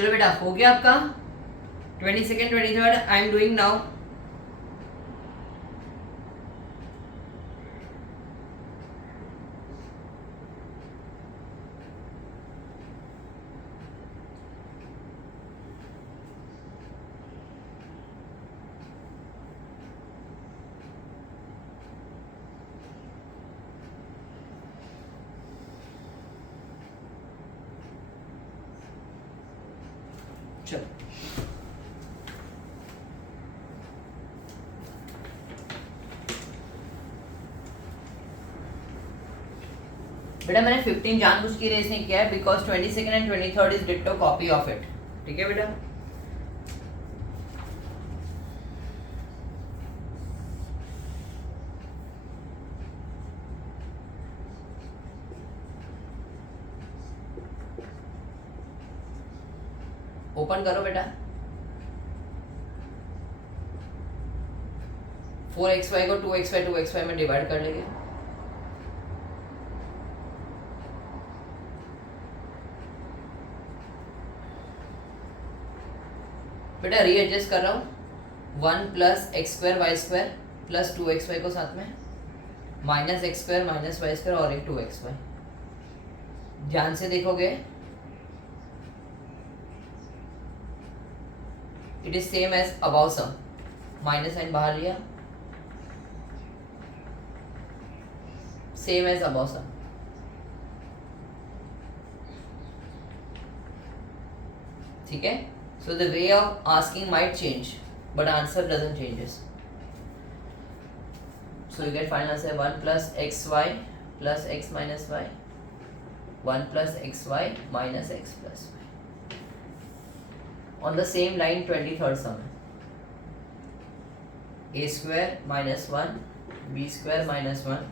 चलो बेटा हो गया आपका 22nd 23rd I am doing now. चलो बेटा मैंने 15 जानबूझ के रेस नहीं किया है because 22nd and 23rd is ditto copy of it. ठीक है बेटा. ओपन करो बेटा. 4xy को 2xy 2xy में डिवाइड कर लेंगे. बेटा रीएडजस्ट कर रहा हूँ 1 plus X square Y square plus 2xy को साथ में minus x square minus Y square और एक 2xy. ध्यान से देखोगे it is same as above sum. Minus sign बाहर लिया सेम एज अबाउ सम. ठीक है. So the way of asking might change, but answer doesn't changes. So you get final answer 1 plus xy plus x minus y, 1 plus xy minus x plus y. On the same line 23rd sum, a square minus 1, b square minus 1.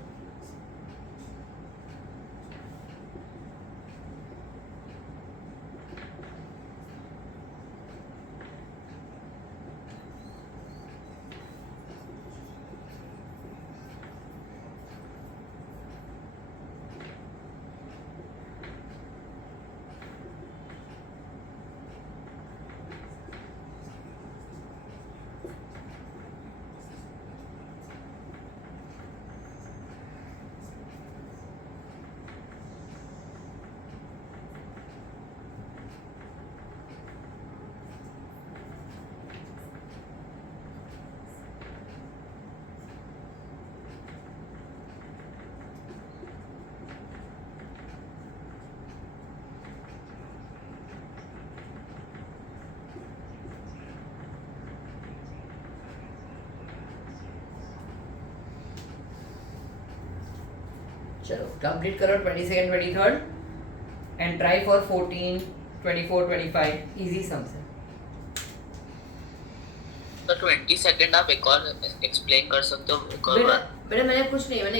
चलो कंप्लीट करो 22nd 23rd and try for 14 24 25 easy sums है. तो 22nd आप एक और एक्सप्लेन कर सकते हो एक और बेटा बार? बेटा मैंने कुछ नहीं मैंने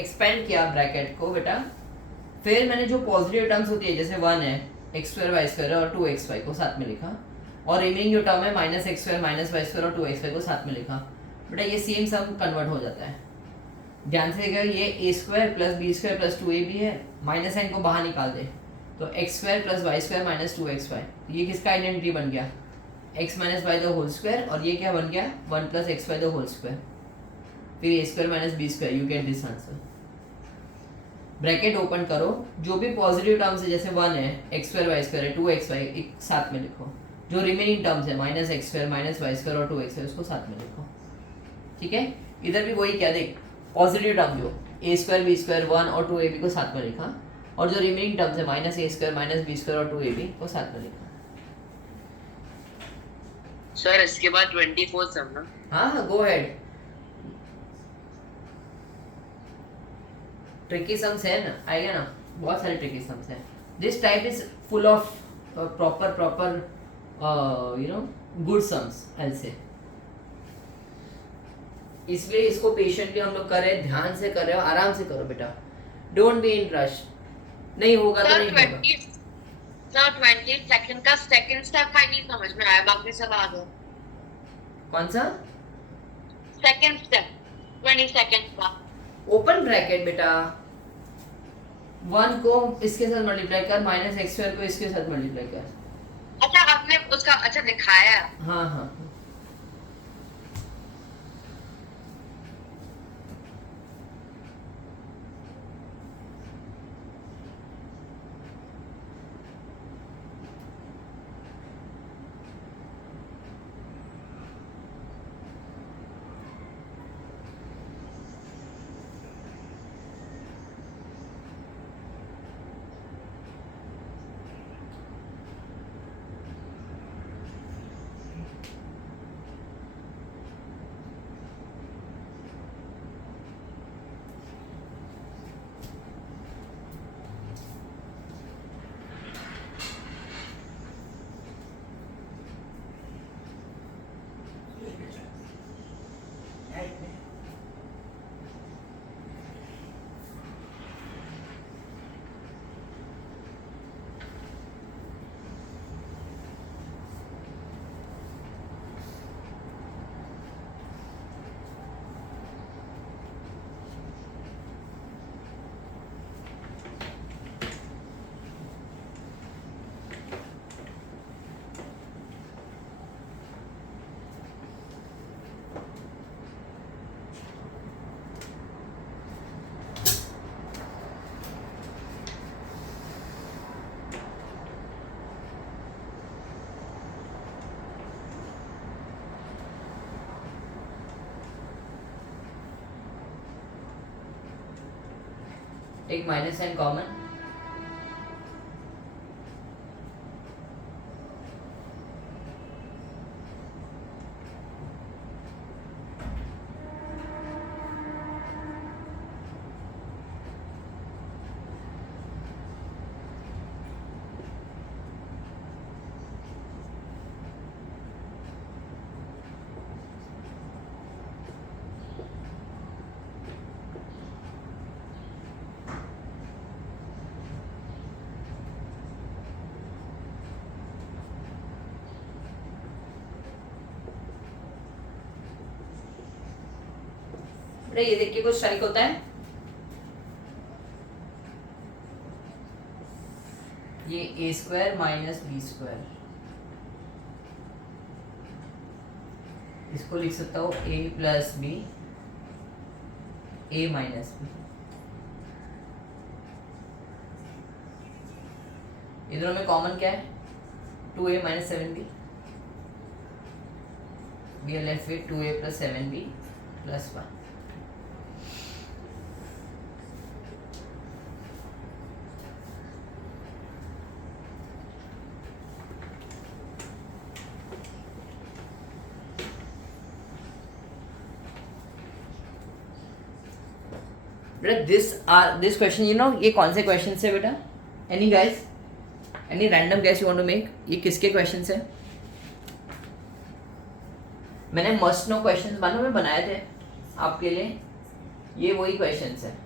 एक्सपेंड किया ब्रैकेट को बेटा. फिर मैंने जो पॉजिटिव टर्म्स होती है जैसे 1 है एक्स स्क्वायर वाई स्क्वायर और 2xy को साथ में लिखा और रिमेनिंग जो टर्म है minus x square minus Y square और 2xy को साथ में लिखा. बेटा ये सेम सम कन्वर्ट हो जाता है. ध्यान से देखिएगा ये A square plus B square plus 2ab है. माइनस साइन को बाहर निकाल दे तो X square plus Y square minus 2xy. ये किसका आइडेंटिटी बन गया x minus Y the whole square और ये क्या बन गया 1 plus X Y the whole square. फिर A square minus B square you get this answer. Bracket open करो जो भी पॉजिटिव टर्म्स है जैसे 1 है एक्स स्क्वायर वाई स्क्वायर है 2xy एक साथ में लिखो. जो रिमेनिंग टर्म्स है minus x square minus Y square और 2xy उसको साथ में लिखो. ठीक है. इधर भी वही क्या देख पॉजिटिव टर्म जो ए स्क्वायर बी स्क्वायर 1 और 2ab को साथ में लिखा और जो रिमेनिंग टर्म्स है माइनस ए स्क्वायर माइनस बी स्क्वायर और 2ab को साथ में लिखा. सर इसके बाद 24 सम ना? हाँ गो हेड. ट्रिकी सम्स है ना आएगा ना बहुत सारे ट्रिकी सम्स हैं. This type is full of proper you know good sums I say. इसलिए इसको पेशेंटली हम लोग कर रहे हैं ध्यान से कर रहे हो आराम से करो बेटा. Don't be in rush. नहीं होगा तो नहीं होगा. सर 22nd का सेकंड स्टेप है नहीं समझ में आया बाकी सब आ गया. कौन सा सेकंड स्टेप 22nd का ओपन ब्रैकेट बेटा 1 को इसके साथ मल्टीप्लाई कर माइनस एक्स स्क्वायर को इसके साथ मल्टीप्लाई कर. अच्छा आपने उसका अच्छा दिखाया है। हाँ हाँ टेक माइनस साइन कॉमन. अरे ये देख के कुछ स्ट्राइक होता है. ये A square minus B square, इसको लिख सकता हूँ ए plus B, A minus B. इधर में कॉमन क्या है? 2a minus 7b. we are left with 2a plus 7b plus 1. This question, you know, ये कौन से क्वेश्चन है बेटा? Any guys? Any random guess you want to make? ये किसके क्वेश्चन है? मैंने मस्ट नो क्वेश्चंस मानो में बनाए थे आपके लिए. ये वही क्वेश्चंस है.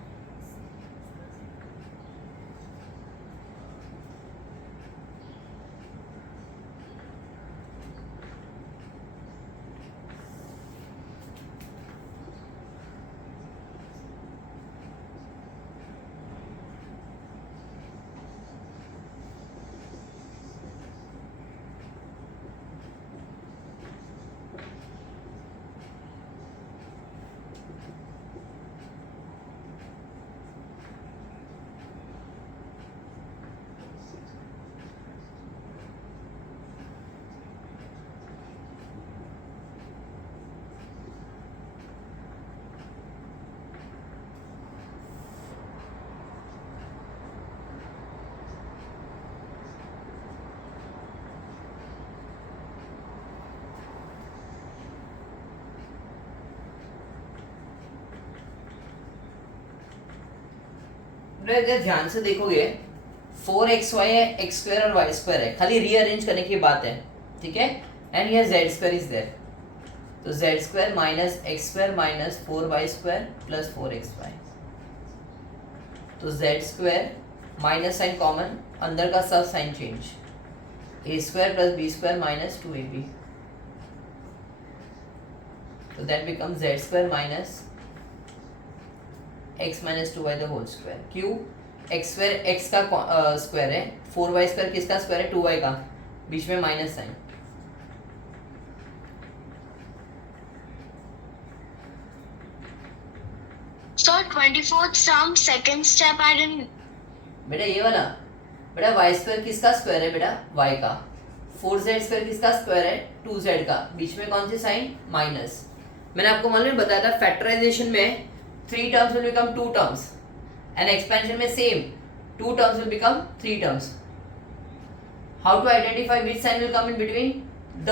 अगर ध्यान से देखोगे 4xy है, x स्क्वायर और y स्क्वायर है, खाली रीअरेंज करने की बात है. ठीक है. And here z square is there, तो z square minus x square minus 4y square plus 4xy. तो z square minus sign common, अंदर का सब sign change, a square plus b square minus 2ab. तो that becomes z square minus x minus 2y the whole square. क्यों? x square x का square है, 4y square किसका square है? 2y का. बीच में minus sign. So 24th sum second step I didn't. बेटा ये वाला, बेटा वाई स्क्वायर किसका स्क्वायर है बेटा, वाई का। 4z स्क्वायर किसका स्क्वायर है, 2z का। बीच में कौन सी साइन, माइनस। मैंने आपको मालूम बताया था फैक्टराइजेशन में 3 terms will become 2 terms and expansion में same 2 terms will become 3 terms. How to identify which sign will come in between the,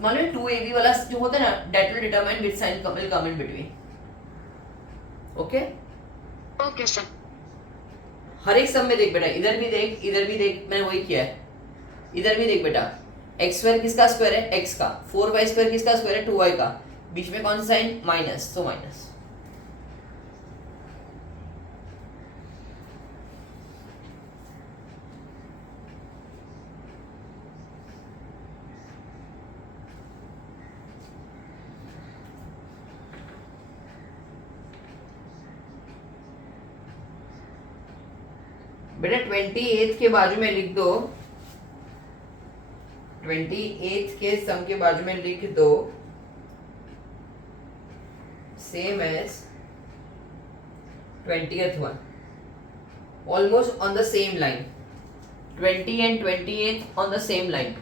मालूम है 2ab वाला जो होता है ना, that will determine which sign will come in between. Okay Okay, sir. हर एक सब में देख बेटा, इधर भी देख, इधर भी देख, मैंने वही किया है। इधर भी देख बेटा, एक्स स्क्वायर किसका स्क्वायर है, एक्स का। 4y स्क्वायर किसका स्क्वायर है, 2y का। बीच में कौन सा साइन, माइनस, तो माइनस। बेटा 28 के बाजू में लिख दो, 28 के सम के बाजू में लिख दो same as 20th one, almost on the same line. 20 and 28 on the same line.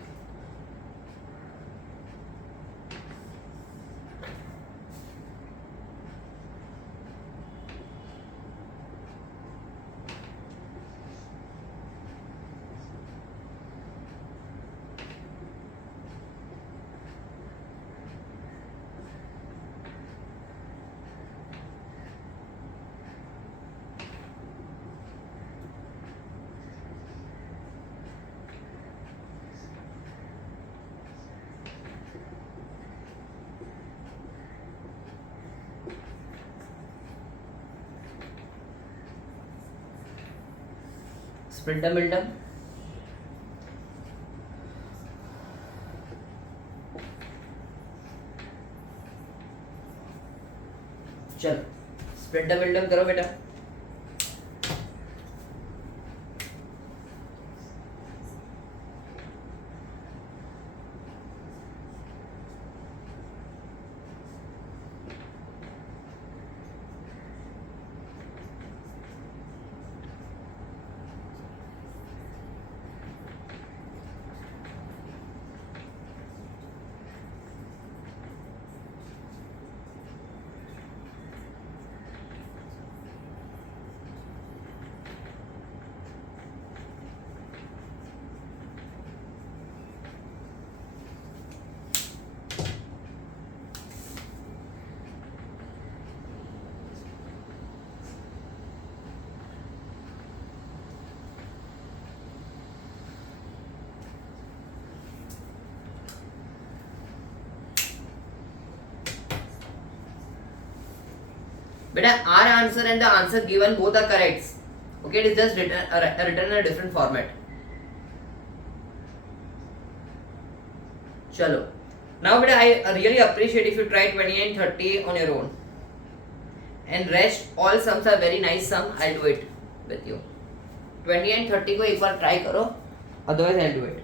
Sprindum Bildum. चलो स्प्रिंडम बिल्डम करो बेटा। Beta, our answer and the answer given both are correct. Okay, it is just written in a different format. Chalo. Now, beta, I really appreciate if you try 20 and 30 on your own. And rest, all sums are very nice sum. I'll do it with you. 20 and 30 को एक बार try करो. Otherwise, I'll do it.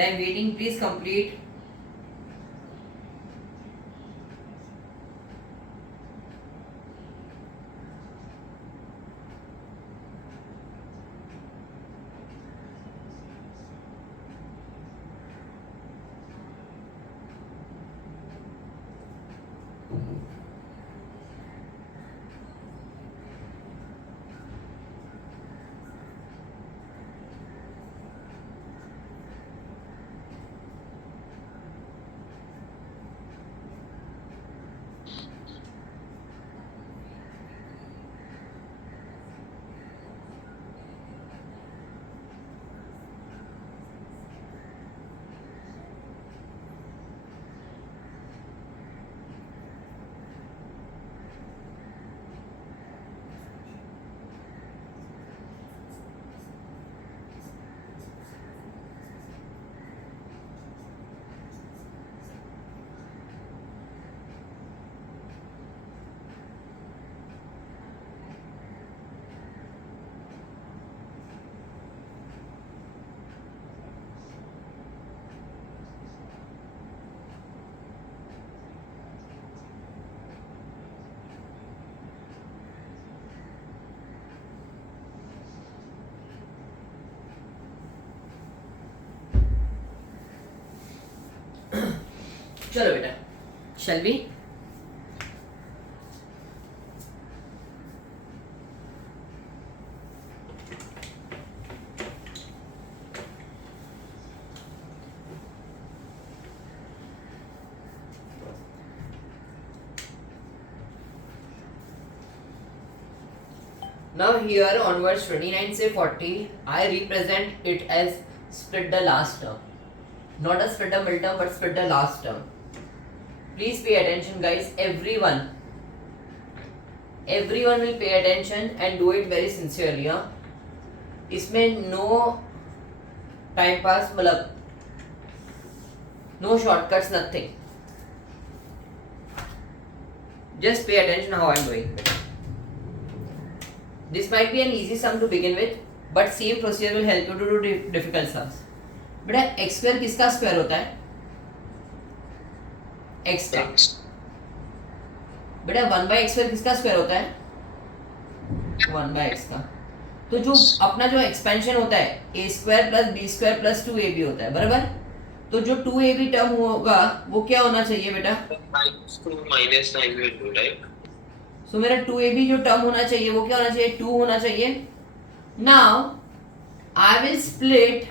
बेटा आई am waiting, please complete. चलो बेटा, shall we? Now here onwards 29 से 40 I represent it as split the last term, not a split the middle term but split the last term. Please pay attention guys, everyone will pay attention and do it very sincerely. हाँ, इसमें no time pass, मतलब no shortcuts, nothing. Just pay attention how I am doing. This might be an easy sum to begin with, but same procedure will help you to do difficult sums. बेटा x square किसका स्क्वायर होता है? x का. बेटा 1/x square किसका स्क्वायर होता है? 1/x का. तो जो अपना जो एक्सपेंशन होता है a square plus b square plus 2ab होता है, बराबर? तो जो 2ab टर्म होगा वो क्या होना चाहिए बेटा? सो मेरा 2ab जो टर्म होना चाहिए वो क्या होना चाहिए? 2 होना चाहिए. Now I will split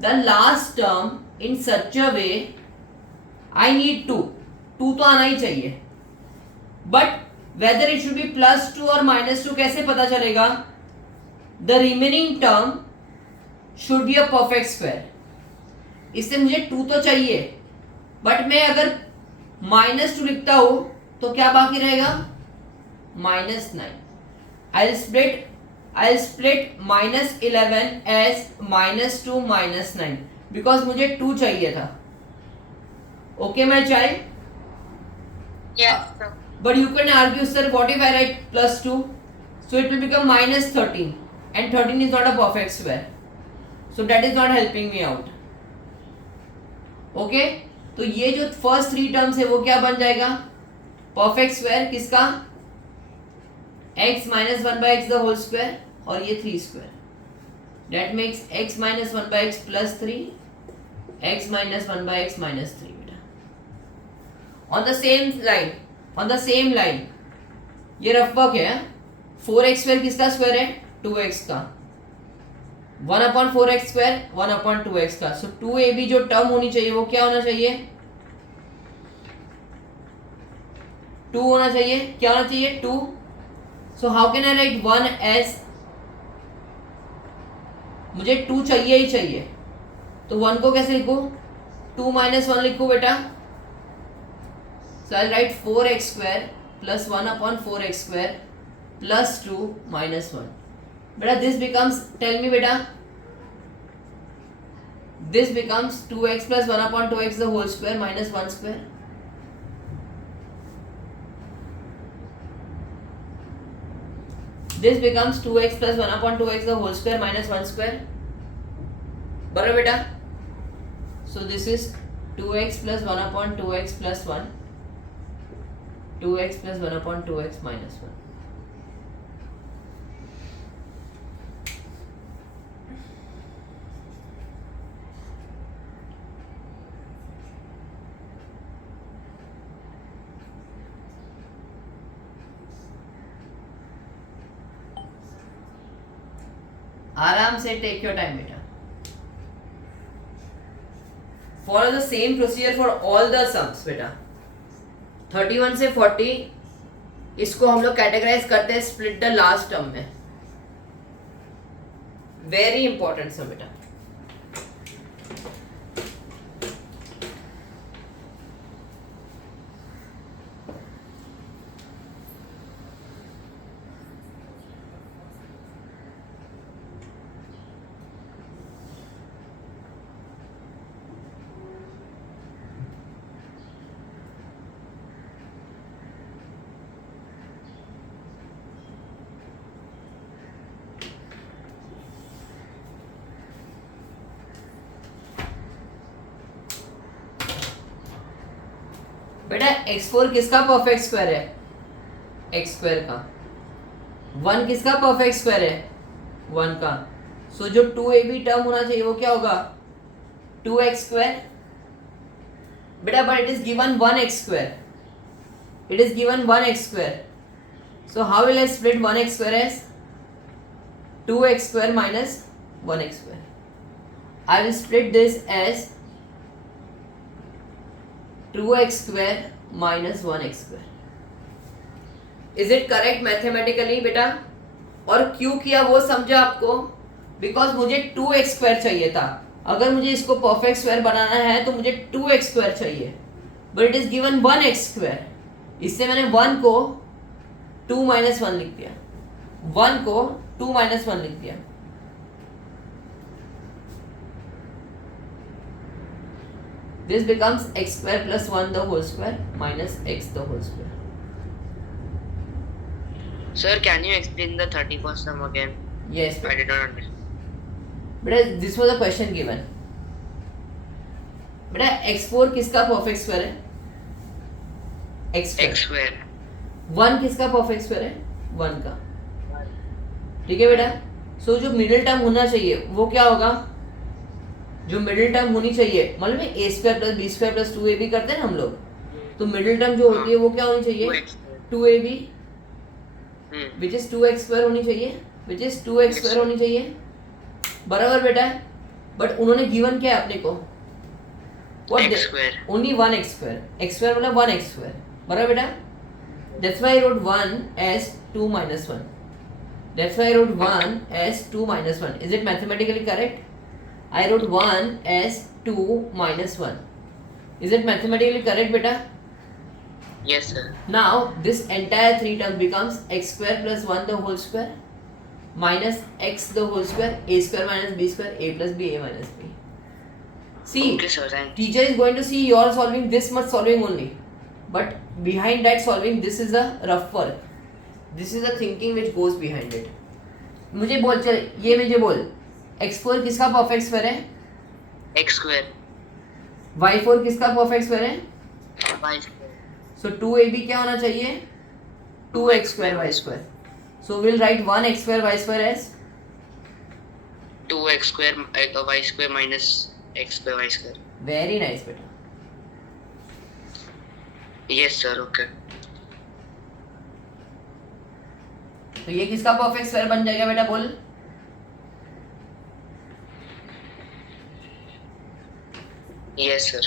the last term in such a way, I need 2 तो आना ही चाहिए, but whether it should be +2 और -2 कैसे पता चलेगा? The remaining term should be a perfect square. इससे मुझे 2 तो चाहिए, बट मैं अगर -2 लिखता हूं तो क्या बाकी रहेगा? -9. I'll split -11 as -2 -9 because मुझे 2 चाहिए था. Okay my child? Yes, sir. But you can argue, sir, what if I write +2? So it will become -13 and 13 is not a perfect square. So that is not helping me out. Okay? तो ये जो फर्स्ट 3 टर्म्स है वो क्या बन जाएगा? Perfect square किसका? x minus 1/x the whole square और ये 3 square. That makes x minus 1/x plus 3, x minus 1/x minus 3 बेटा. On the same line ये रफ वर्क है. 4x स्क्वायर किसका स्क्वायर है? 2x का. 1/4x स्क्वायर 1/2x का. सो 2ab जो टर्म होनी चाहिए वो क्या होना चाहिए? 2 होना चाहिए. क्या होना चाहिए? 2. So how can I write 1 as, मुझे 2 चाहिए ही चाहिए, तो 1 को कैसे लिखूं? 2 - 1 लिखूं बेटा. So I'll write 4x square plus 1/4x square plus 2 minus 1. बेटा this becomes, tell me बेटा, this becomes 2x plus 1/2x the whole square minus 1 square. This becomes 2x plus 1/2x the whole square minus 1 square. बराबर बेटा? So this is 2x plus 1 upon 2x plus 1, 2x plus 1 upon 2x minus 1. आराम से take your time बेटा. Follow the same procedure for all the sums बेटा. 31 से 40 इसको हम लोग कैटेगराइज करते हैं स्प्लिट द लास्ट टर्म में. वेरी इंपॉर्टेंट सम बेटा. बेटा x4 किसका परफेक्ट स्क्वायर है? x स्क्वायर का. 1 किसका परफेक्ट स्क्वायर है? 1 का. सो जो 2ab टर्म होना चाहिए वो क्या होगा? 2x square. बेटा but it is given 1x square. It is given 1x square. So how will I split 1x square as 2x square minus 1x square. I will split this as 2x square minus 1x square. Is it correct mathematically बेटा? और क्यों किया वो समझा आपको? बिकॉज मुझे 2x square चाहिए था. अगर मुझे इसको परफेक्ट स्क्वायर बनाना है तो मुझे 2x square चाहिए. But it is given 1x square. इससे मैंने 1 को 2 minus 1 लिख दिया. 1 को 2 minus 1 लिख दिया. This becomes x square plus 1 the whole square minus x the whole square. Sir, can you explain the 31st sum again? Yes. I did not understand. But this was a question given. बेटा x4 किसका perfect square है? x X2. 1 किसका perfect square है? 1 का. ठीक है बेटा. सो जो मिडिल टर्म होना चाहिए वो क्या होगा? जो मिडिल टर्म होनी चाहिए मतलब a square plus b square plus 2ab करते हैं ना हम लोग. तो मिडिल टर्म जो होती है वो क्या होनी चाहिए? 2ab which is 2x square होनी चाहिए. विच इज 2x स्क्वायर होनी चाहिए. बराबर बेटा. बट उन्होंने गिवन क्या है अपने को? X square. Only 1x square. x square मतलब 1x स्क्वायर. बराबर बेटा. दैट्स व्हाई आई रोट 1 as 2 minus 1. That's why I wrote 1 as 2 minus 1. Is it mathematically correct? I wrote 1 as 2 minus 1. Is it mathematically correct, beta? Yes, sir. Now this entire 3 term becomes x square plus 1 the whole square minus x the whole square, a square minus b square, a plus b, a minus b. See, Okay, sir. Thank you. teacher is going to see you are solving this much solving only, but behind that solving this is the rough work. This is the thinking which goes behind it. मुझे बोल चल ये मुझे बोल x4 किसका perfect square है? X square. y4 किसका perfect square है? Y square. सो 2ab क्या होना चाहिए? 2x square y square. So we'll write 1x square y square as 2x square y square minus x square y square. very nice बेटा. Yes, sir. Okay. तो ये किसका perfect square बन जाएगा बेटा बोल? Yes, sir.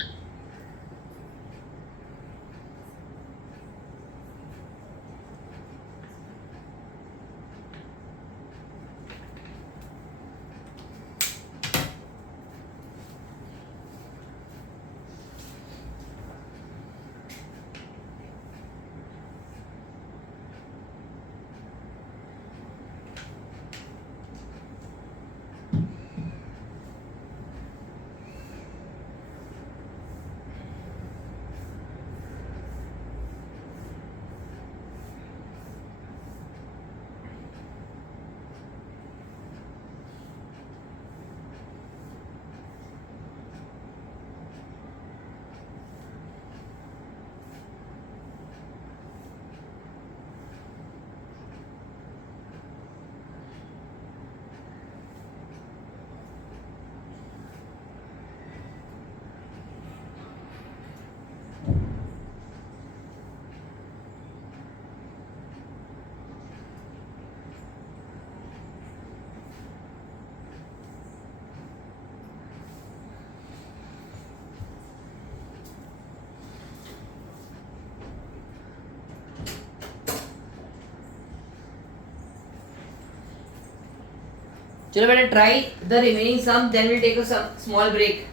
चलो बेटा try the remaining sum then will take a small break.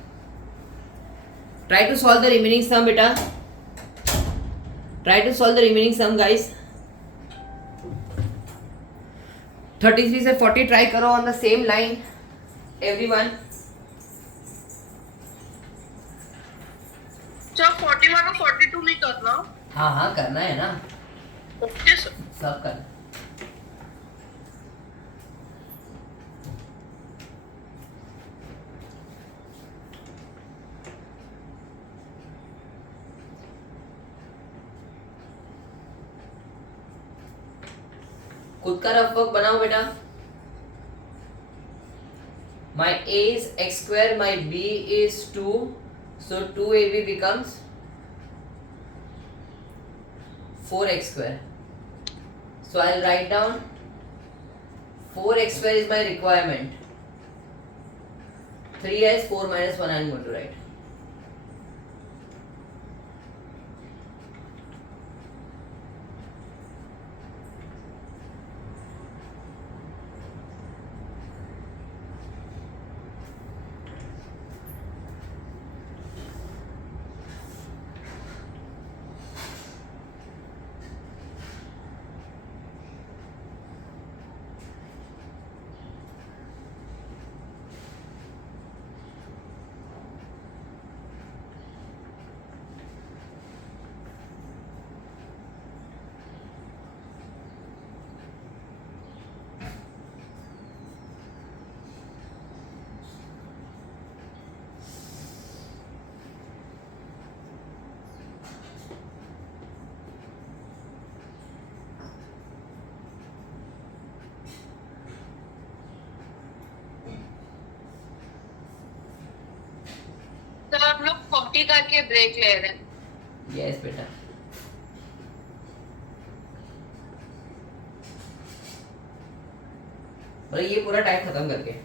Try to solve the remaining sum बेटा. Try to solve the remaining sum guys. 33 से 40 ट्राई करो on the same line everyone. Sir 41 और 42 नहीं करना. हाँ हाँ करना है ना, ओके सर. सब करना. खुद का रफ वर्क बनाओ बेटा. My a is x square, my b is 2, so 2ab becomes 4x square. So I'll write down 4x square is my requirement. 3 as 4 minus 1 I'm going to write. तो हम लोग 40 करके ब्रेक ले रहे हैं. Yes बेटा. बोले ये पूरा टाइप खत्म करके.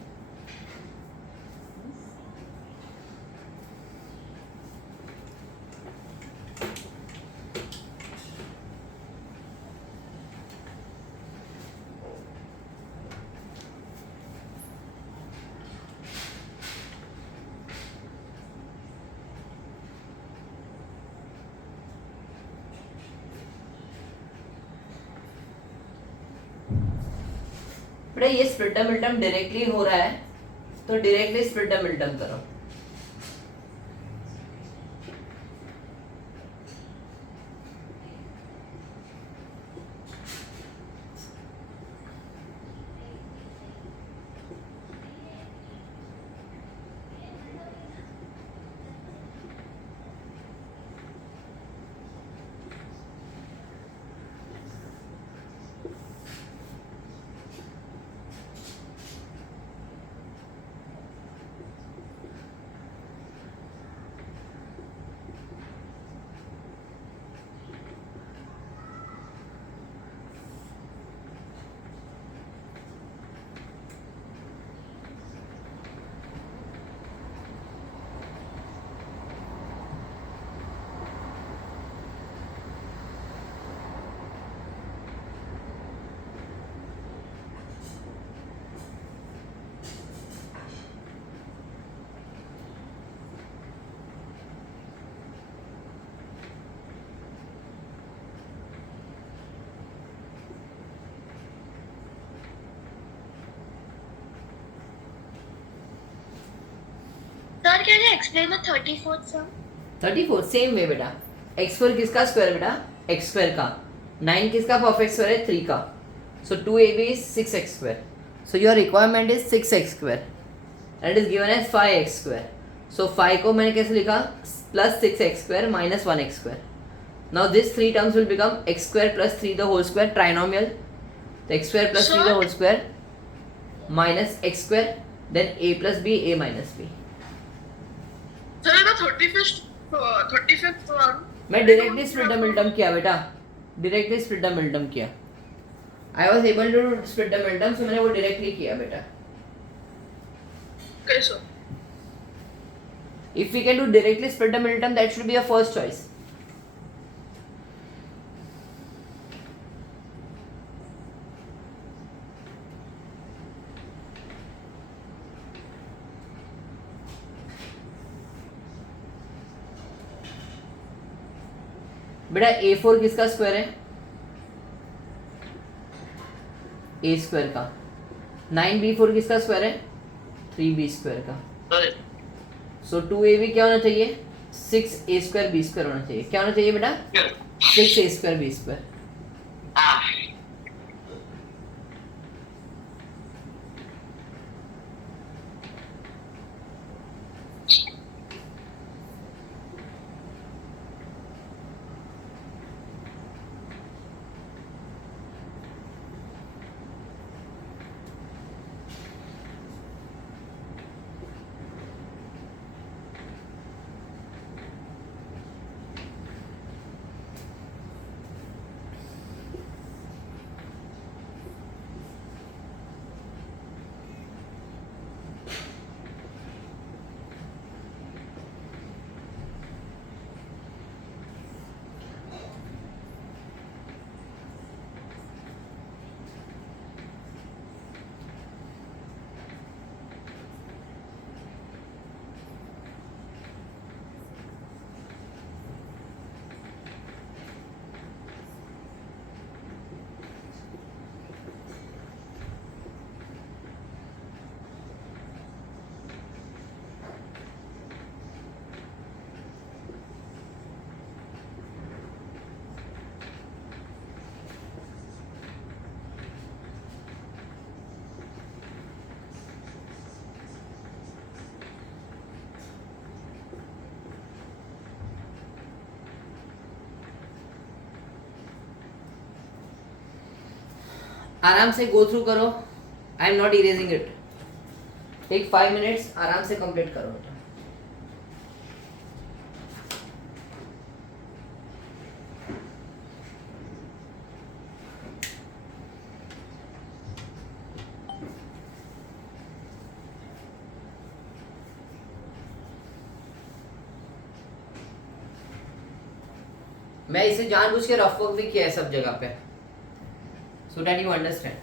बेटा ये स्प्लिटम मिल्टम डायरेक्टली हो रहा है तो डायरेक्टली स्प्लिटम मिल्टम करो. Sir, can you explain the 34th sum? 34 same way बेटा. x4 किसका स्क्वायर बेटा? x स्क्वायर का. 9 किसका परफेक्ट स्क्वायर है? 3 का. So 2ab is 6x square. So your requirement is 6x square and it is given as 5x square. So 5 को मैंने कैसे लिखा? Plus 6x square minus 1x square. Now this three terms will become x square plus 3 the whole square trinomial. So x square plus 3 the whole square minus x square, then a plus b, a minus b. Sir ना 35th one. मैं directly split middle term किया बेटा. Directly split middle term किया. I was able to split middle term, so मैंने वो डायरेक्टली किया बेटा. कैसे? If we can do directly split the militum, that should be a first choice. बेटा A4 किसका स्क्वायर है? A स्क्वायर का। 9B4 किसका स्क्वायर है? 3B स्क्वायर का। सर सो 2AB क्या होना चाहिए? 6A स्क्वायर B स्क्वायर होना चाहिए। क्या होना चाहिए बेटा? 6A square B square. आराम से गो थ्रू करो। I am not erasing it. Take 5 minutes, आराम से कंप्लीट करो बेटा। मैं इसे जानबूझ के रफ वर्क भी किया है सब जगह पे, so that you understand.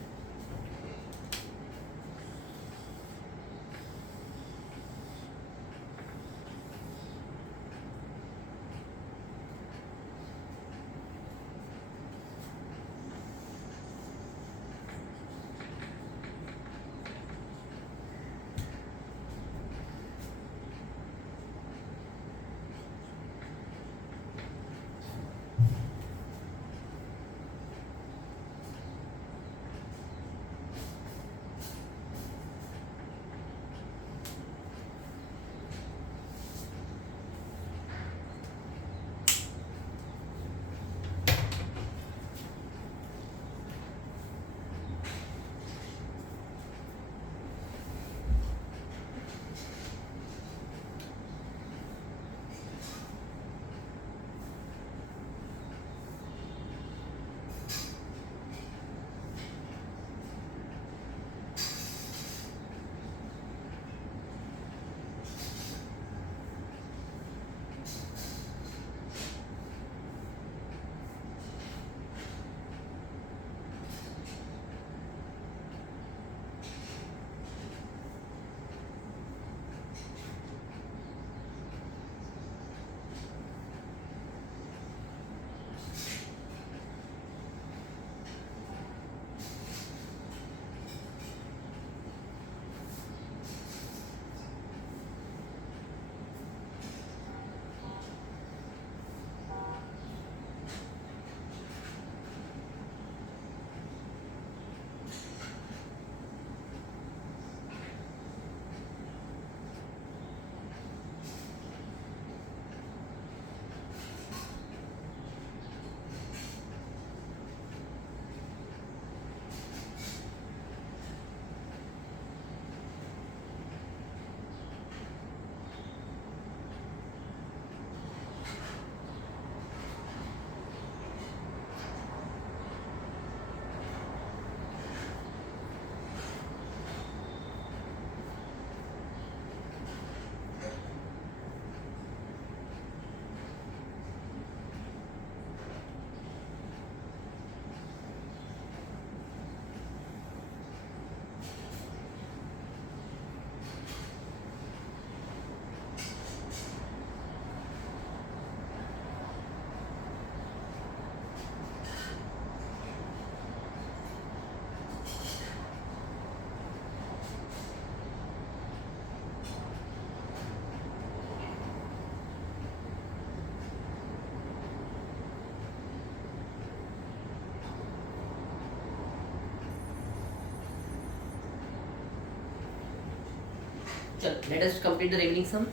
चल let us complete the remaining sum.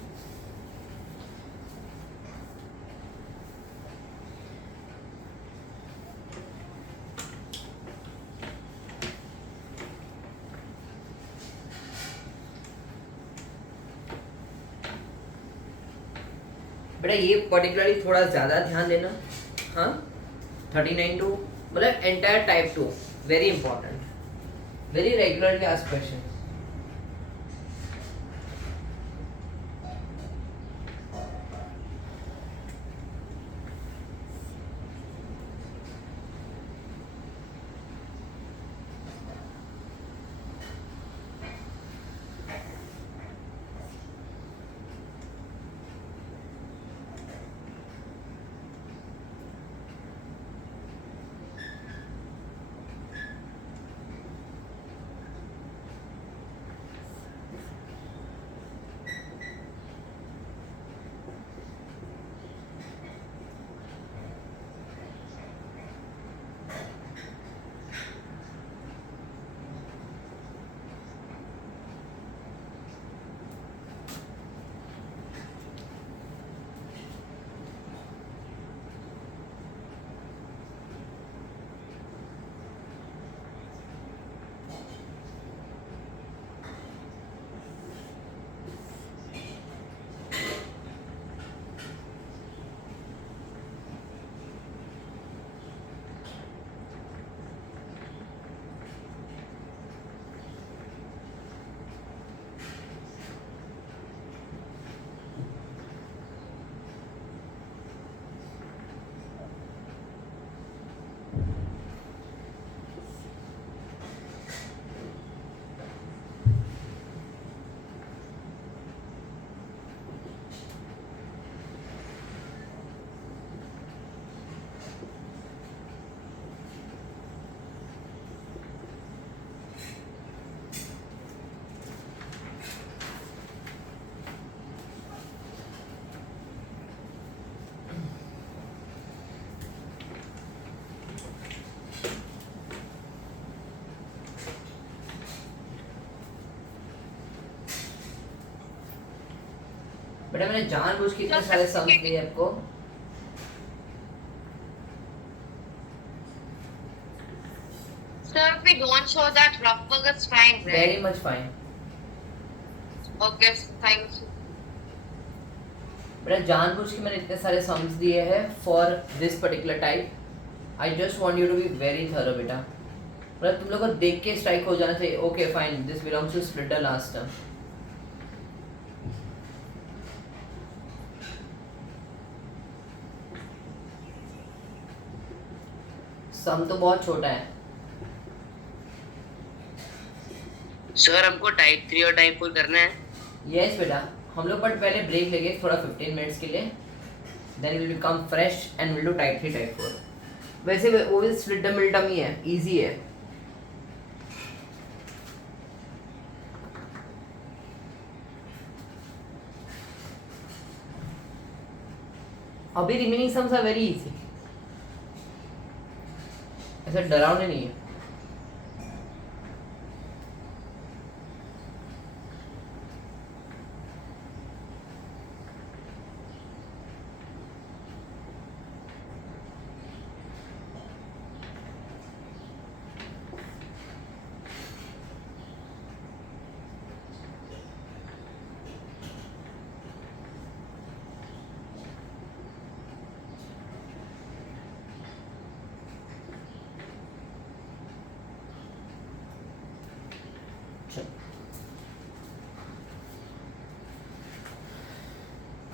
बेटा ये पर्टिकुलरली थोड़ा ज़्यादा ध्यान देना. हाँ 39 टू मतलब entire type 2 very important, very regularly asked question. बेटा मैंने जानबूझ के इतने सारे सम्स दिए आपको. Sir, if we don't show that rough work, it's fine, right? Very much fine. Okay, thank you. बेटा जानबूझ के मैंने इतने सारे सम्स दिए हैं for this particular type. I just want you to be very thorough बेटा. मतलब तुम लोग को देख के स्ट्राइक हो जाना चाहिए. Okay fine, this belongs to splitter last term. Sum तो बहुत छोटा है. सर हमको टाइप 3 और टाइप 4 करना है. यस बेटा, हम लोग बट पहले ब्रेक लेंगे थोड़ा 15 मिनट्स के लिए. Then will become fresh and will do type 3 type 4. वैसे वो भी स्प्लिट मिल्टम ही है, इजी है. अभी remaining sums are very easy. ऐसा डरावने नहीं है.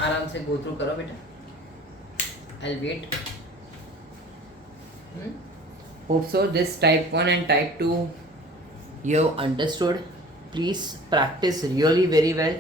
आराम से गो थ्रू करो बेटा. I will wait. Hope so this type 1 and type 2 you have understood. Please practice really very well.